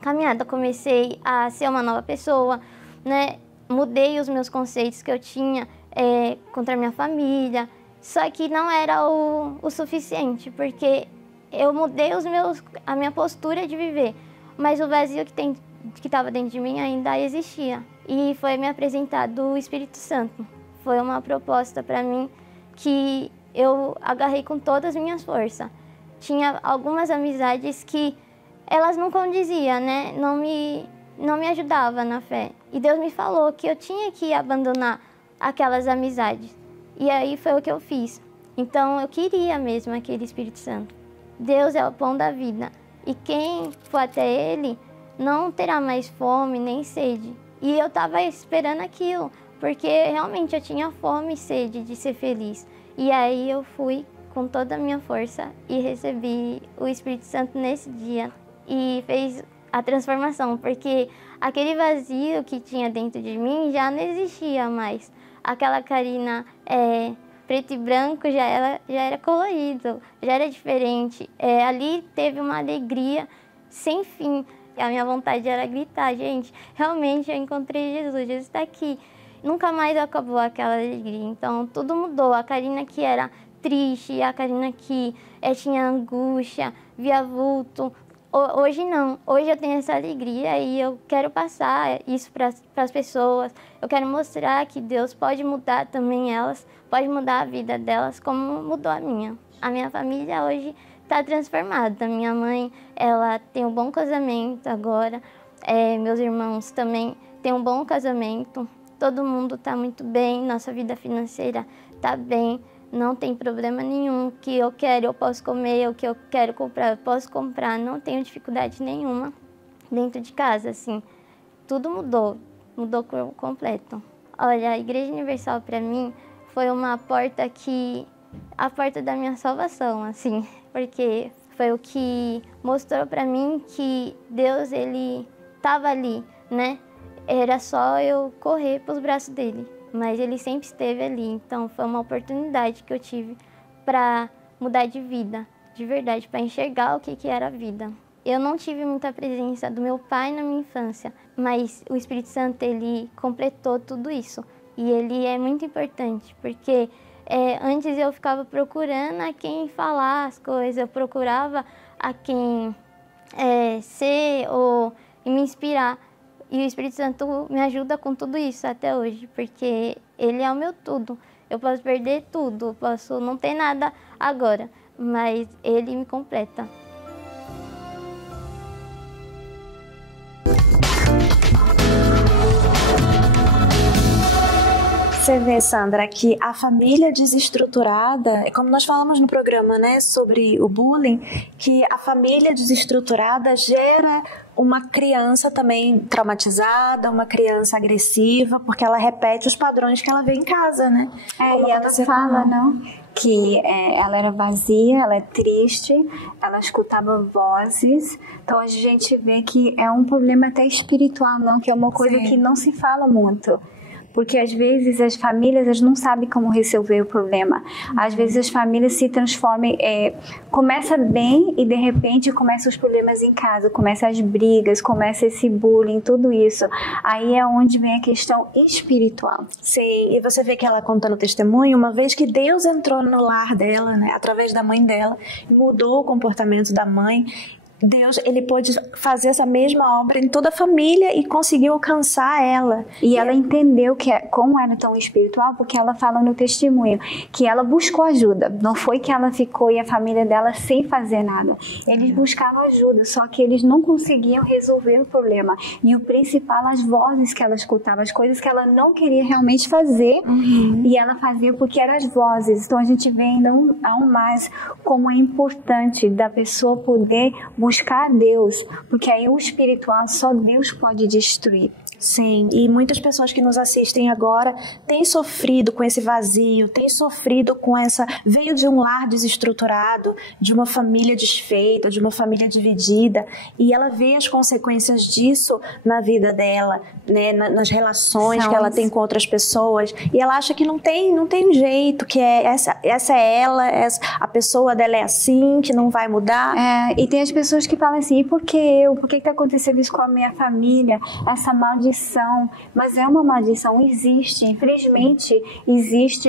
caminhada, comecei a ser uma nova pessoa, né? Mudei os meus conceitos que eu tinha contra a minha família, só que não era o suficiente, porque eu mudei a minha postura de viver, mas o vazio que estava dentro de mim ainda existia. E foi me apresentado o Espírito Santo. Foi uma proposta para mim que eu agarrei com todas as minhas forças. Tinha algumas amizades que elas não condiziam, né? Não me ajudavam na fé. E Deus me falou que eu tinha que abandonar aquelas amizades. E aí foi o que eu fiz. Então eu queria mesmo aquele Espírito Santo. Deus é o pão da vida. E quem for até Ele não terá mais fome nem sede. E eu estava esperando aquilo, porque realmente eu tinha fome e sede de ser feliz. E aí eu fui com toda a minha força e recebi o Espírito Santo nesse dia. E fez a transformação, porque aquele vazio que tinha dentro de mim já não existia mais. Aquela Karina preto e branco já era colorido, já era diferente. Ali teve uma alegria sem fim. A minha vontade era gritar, gente, realmente eu encontrei Jesus, Jesus está aqui. Nunca mais acabou aquela alegria, então tudo mudou. A Karina que era triste, a Karina que tinha angústia, via vulto. Hoje não, hoje eu tenho essa alegria e eu quero passar isso para as pessoas. Eu quero mostrar que Deus pode mudar também elas, pode mudar a vida delas como mudou a minha. A minha família hoje está transformada. Minha mãe, ela tem um bom casamento agora. Meus irmãos também têm um bom casamento. Todo mundo está muito bem, nossa vida financeira está bem. Não tem problema nenhum. O que eu quero, eu posso comer. O que eu quero comprar, eu posso comprar. Não tenho dificuldade nenhuma dentro de casa, assim. Tudo mudou por completo. Olha, a Igreja Universal para mim foi uma porta a porta da minha salvação, assim, porque foi o que mostrou para mim que Deus, Ele estava ali, né? Era só eu correr para os braços dele. Mas Ele sempre esteve ali, então foi uma oportunidade que eu tive para mudar de vida, de verdade, para enxergar o que era a vida. Eu não tive muita presença do meu pai na minha infância, mas o Espírito Santo, Ele completou tudo isso. E Ele é muito importante, porque antes eu ficava procurando a quem falar as coisas, eu procurava a quem ser ou me inspirar. E o Espírito Santo me ajuda com tudo isso até hoje, porque Ele é o meu tudo. Eu posso perder tudo, posso não ter nada agora, mas Ele me completa. Você vê, Sandra, que a família desestruturada, como nós falamos no programa, né, sobre o bullying, que a família desestruturada gera uma criança também traumatizada, uma criança agressiva, porque ela repete os padrões que ela vê em casa, né? E ela fala, não? Que ela era vazia, ela é triste, ela escutava vozes. Então a gente vê que é um problema até espiritual, não? Que é uma coisa que não se fala muito. Porque às vezes as famílias não sabem como resolver o problema. Às vezes as famílias se transformam, começa bem e de repente começam os problemas em casa, começam as brigas, começa esse bullying, tudo isso. Aí é onde vem a questão espiritual. Sim, e você vê que ela conta no testemunho, uma vez que Deus entrou no lar dela, né, através da mãe dela, e mudou o comportamento da mãe, Deus, Ele pôde fazer essa mesma obra em toda a família e conseguiu alcançar ela. E ela entendeu como era tão espiritual, porque ela fala no testemunho que ela buscou ajuda. Não foi que ela ficou e a família dela sem fazer nada. Eles buscavam ajuda, só que eles não conseguiam resolver o problema. E o principal, as vozes que ela escutava, as coisas que ela não queria realmente fazer, e ela fazia porque eram as vozes. Então a gente vê ainda mais como é importante da pessoa poder buscar a Deus, porque aí o espiritual só Deus pode destruir. Sim, e muitas pessoas que nos assistem agora têm sofrido com esse vazio, têm sofrido com essa... Veio de um lar desestruturado, de uma família desfeita, de uma família dividida, e ela vê as consequências disso na vida dela, né, nas relações que ela tem com outras pessoas, e ela acha que não tem jeito, que essa é ela, a pessoa dela é assim, que não vai mudar. E tem as pessoas que falam assim, e por que eu? Por que está acontecendo isso com a minha família? Essa maldição. Mas é uma maldição, existe. Infelizmente, existe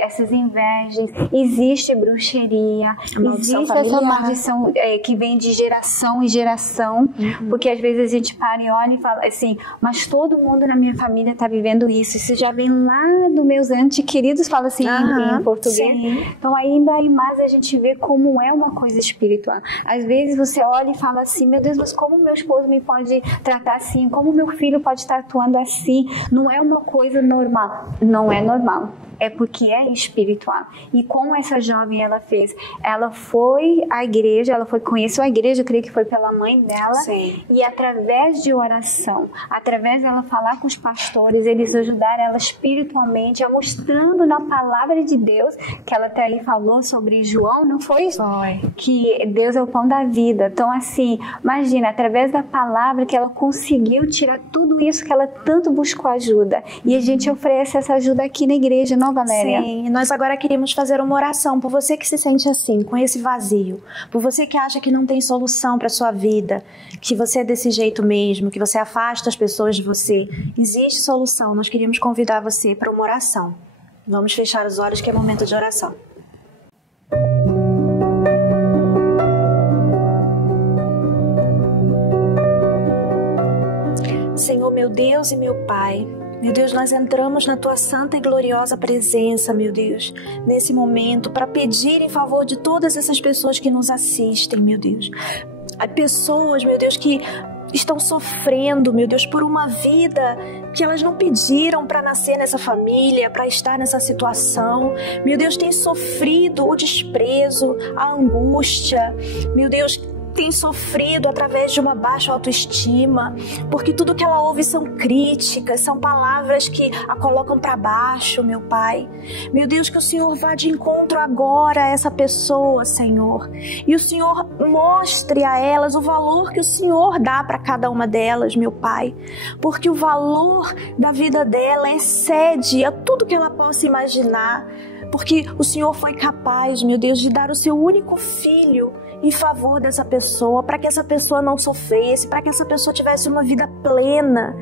essas invejas, existe bruxeria, existe essa maldição que vem de geração em geração, porque às vezes a gente para e olha e fala assim, mas todo mundo na minha família está vivendo isso. Isso já vem lá dos meus entes queridos, fala assim em português. Sim. Então ainda mais a gente vê como é uma coisa espiritual. Às vezes você olha e fala assim, meu Deus, mas como meu esposo me pode tratar assim? Como meu filho pode estar atuando assim? Não é uma coisa normal. Não é normal. É porque é espiritual. E como essa jovem ela fez? Ela foi à igreja, conheceu a igreja, eu creio que foi pela mãe dela. Sim. E através de oração, através dela falar com os pastores, eles ajudaram ela espiritualmente, mostrando na palavra de Deus, que ela até aí falou sobre João, não foi? Foi. Que Deus é o pão da vida. Então assim, imagina, através da palavra que ela conseguiu tirar tudo isso que ela tanto buscou ajuda. E a gente oferece essa ajuda aqui na igreja, não, Valéria? Sim, nós agora queríamos fazer uma oração por você que se sente assim, com esse vazio, por você que acha que não tem solução para sua vida, que você é desse jeito mesmo, que você afasta as pessoas de você. Existe solução, nós queríamos convidar você para uma oração. Vamos fechar os olhos que é momento de oração. Senhor, meu Deus e meu Pai, meu Deus, nós entramos na Tua santa e gloriosa presença, meu Deus, nesse momento, para pedir em favor de todas essas pessoas que nos assistem, meu Deus. Há pessoas, meu Deus, que estão sofrendo, meu Deus, por uma vida que elas não pediram para nascer nessa família, para estar nessa situação. Meu Deus, tem sofrido o desprezo, a angústia, meu Deus, tem sofrido através de uma baixa autoestima, porque tudo que ela ouve são críticas, são palavras que a colocam para baixo, meu Pai. Meu Deus, que o Senhor vá de encontro agora a essa pessoa, Senhor, e o Senhor mostre a elas o valor que o Senhor dá para cada uma delas, meu Pai, porque o valor da vida dela excede a tudo que ela possa imaginar, porque o Senhor foi capaz, meu Deus, de dar o seu único filho em favor dessa pessoa, para que essa pessoa não sofresse, para que essa pessoa tivesse uma vida plena.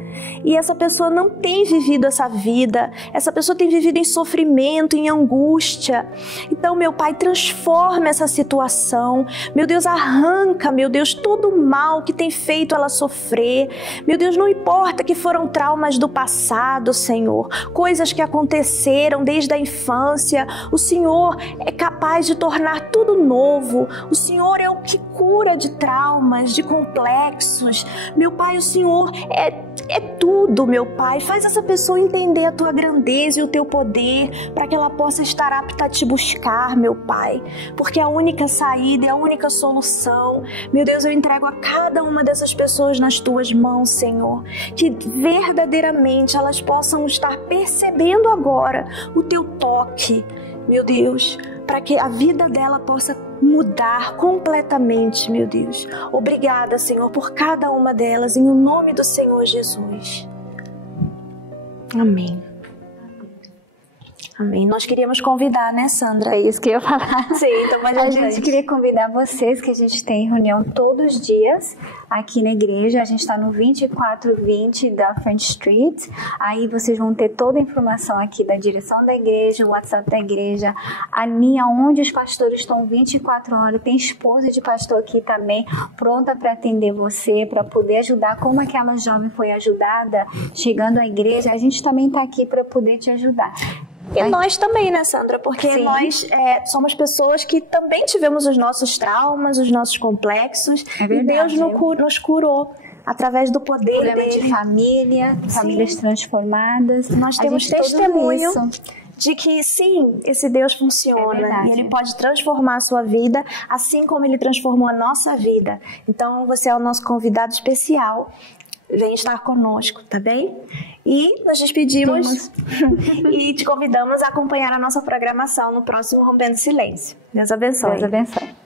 E essa pessoa não tem vivido essa vida, essa pessoa tem vivido em sofrimento, em angústia. Então, meu Pai, transforma essa situação. Meu Deus, arranca, meu Deus, todo o mal que tem feito ela sofrer. Meu Deus, não importa que foram traumas do passado, Senhor, coisas que aconteceram desde a infância, o Senhor é capaz de tornar tudo novo. O Senhor é o que cura de traumas, de complexos. Meu Pai, o Senhor é tudo, meu Pai. Faz essa pessoa entender a Tua grandeza e o Teu poder, para que ela possa estar apta a Te buscar, meu Pai. Porque a única saída é a única solução. Meu Deus, eu entrego a cada uma dessas pessoas nas Tuas mãos, Senhor. Que verdadeiramente elas possam estar percebendo agora o Teu toque, meu Deus, para que a vida dela possa mudar completamente, meu Deus. Obrigada, Senhor, por cada uma delas, em nome do Senhor Jesus. Amém. Amém. Nós queríamos convidar, né, Sandra? É isso que eu ia falar. Sim, então mais a adiante. gente queria convidar vocês, que a gente tem reunião todos os dias aqui na igreja. A gente está no 2420 da Front Street. Aí vocês vão ter toda a informação aqui da direção da igreja, o WhatsApp da igreja, a linha onde os pastores estão 24 horas. Tem esposa de pastor aqui também, pronta para atender você, para poder ajudar. Como aquela jovem foi ajudada chegando à igreja, a gente também está aqui para poder te ajudar. E nós também, né, Sandra? Porque sim, nós somos pessoas que também tivemos os nossos traumas, os nossos complexos. É verdade, e Deus nos curou através do poder dele. De família, sim, famílias transformadas. Nós temos testemunho de que sim, esse Deus funciona, e Ele pode transformar a sua vida, assim como Ele transformou a nossa vida. Então você é o nosso convidado especial vem estar conosco, tá bem? E nos despedimos e te convidamos a acompanhar a nossa programação no próximo Rompendo Silêncio. Deus abençoe. Deus abençoe.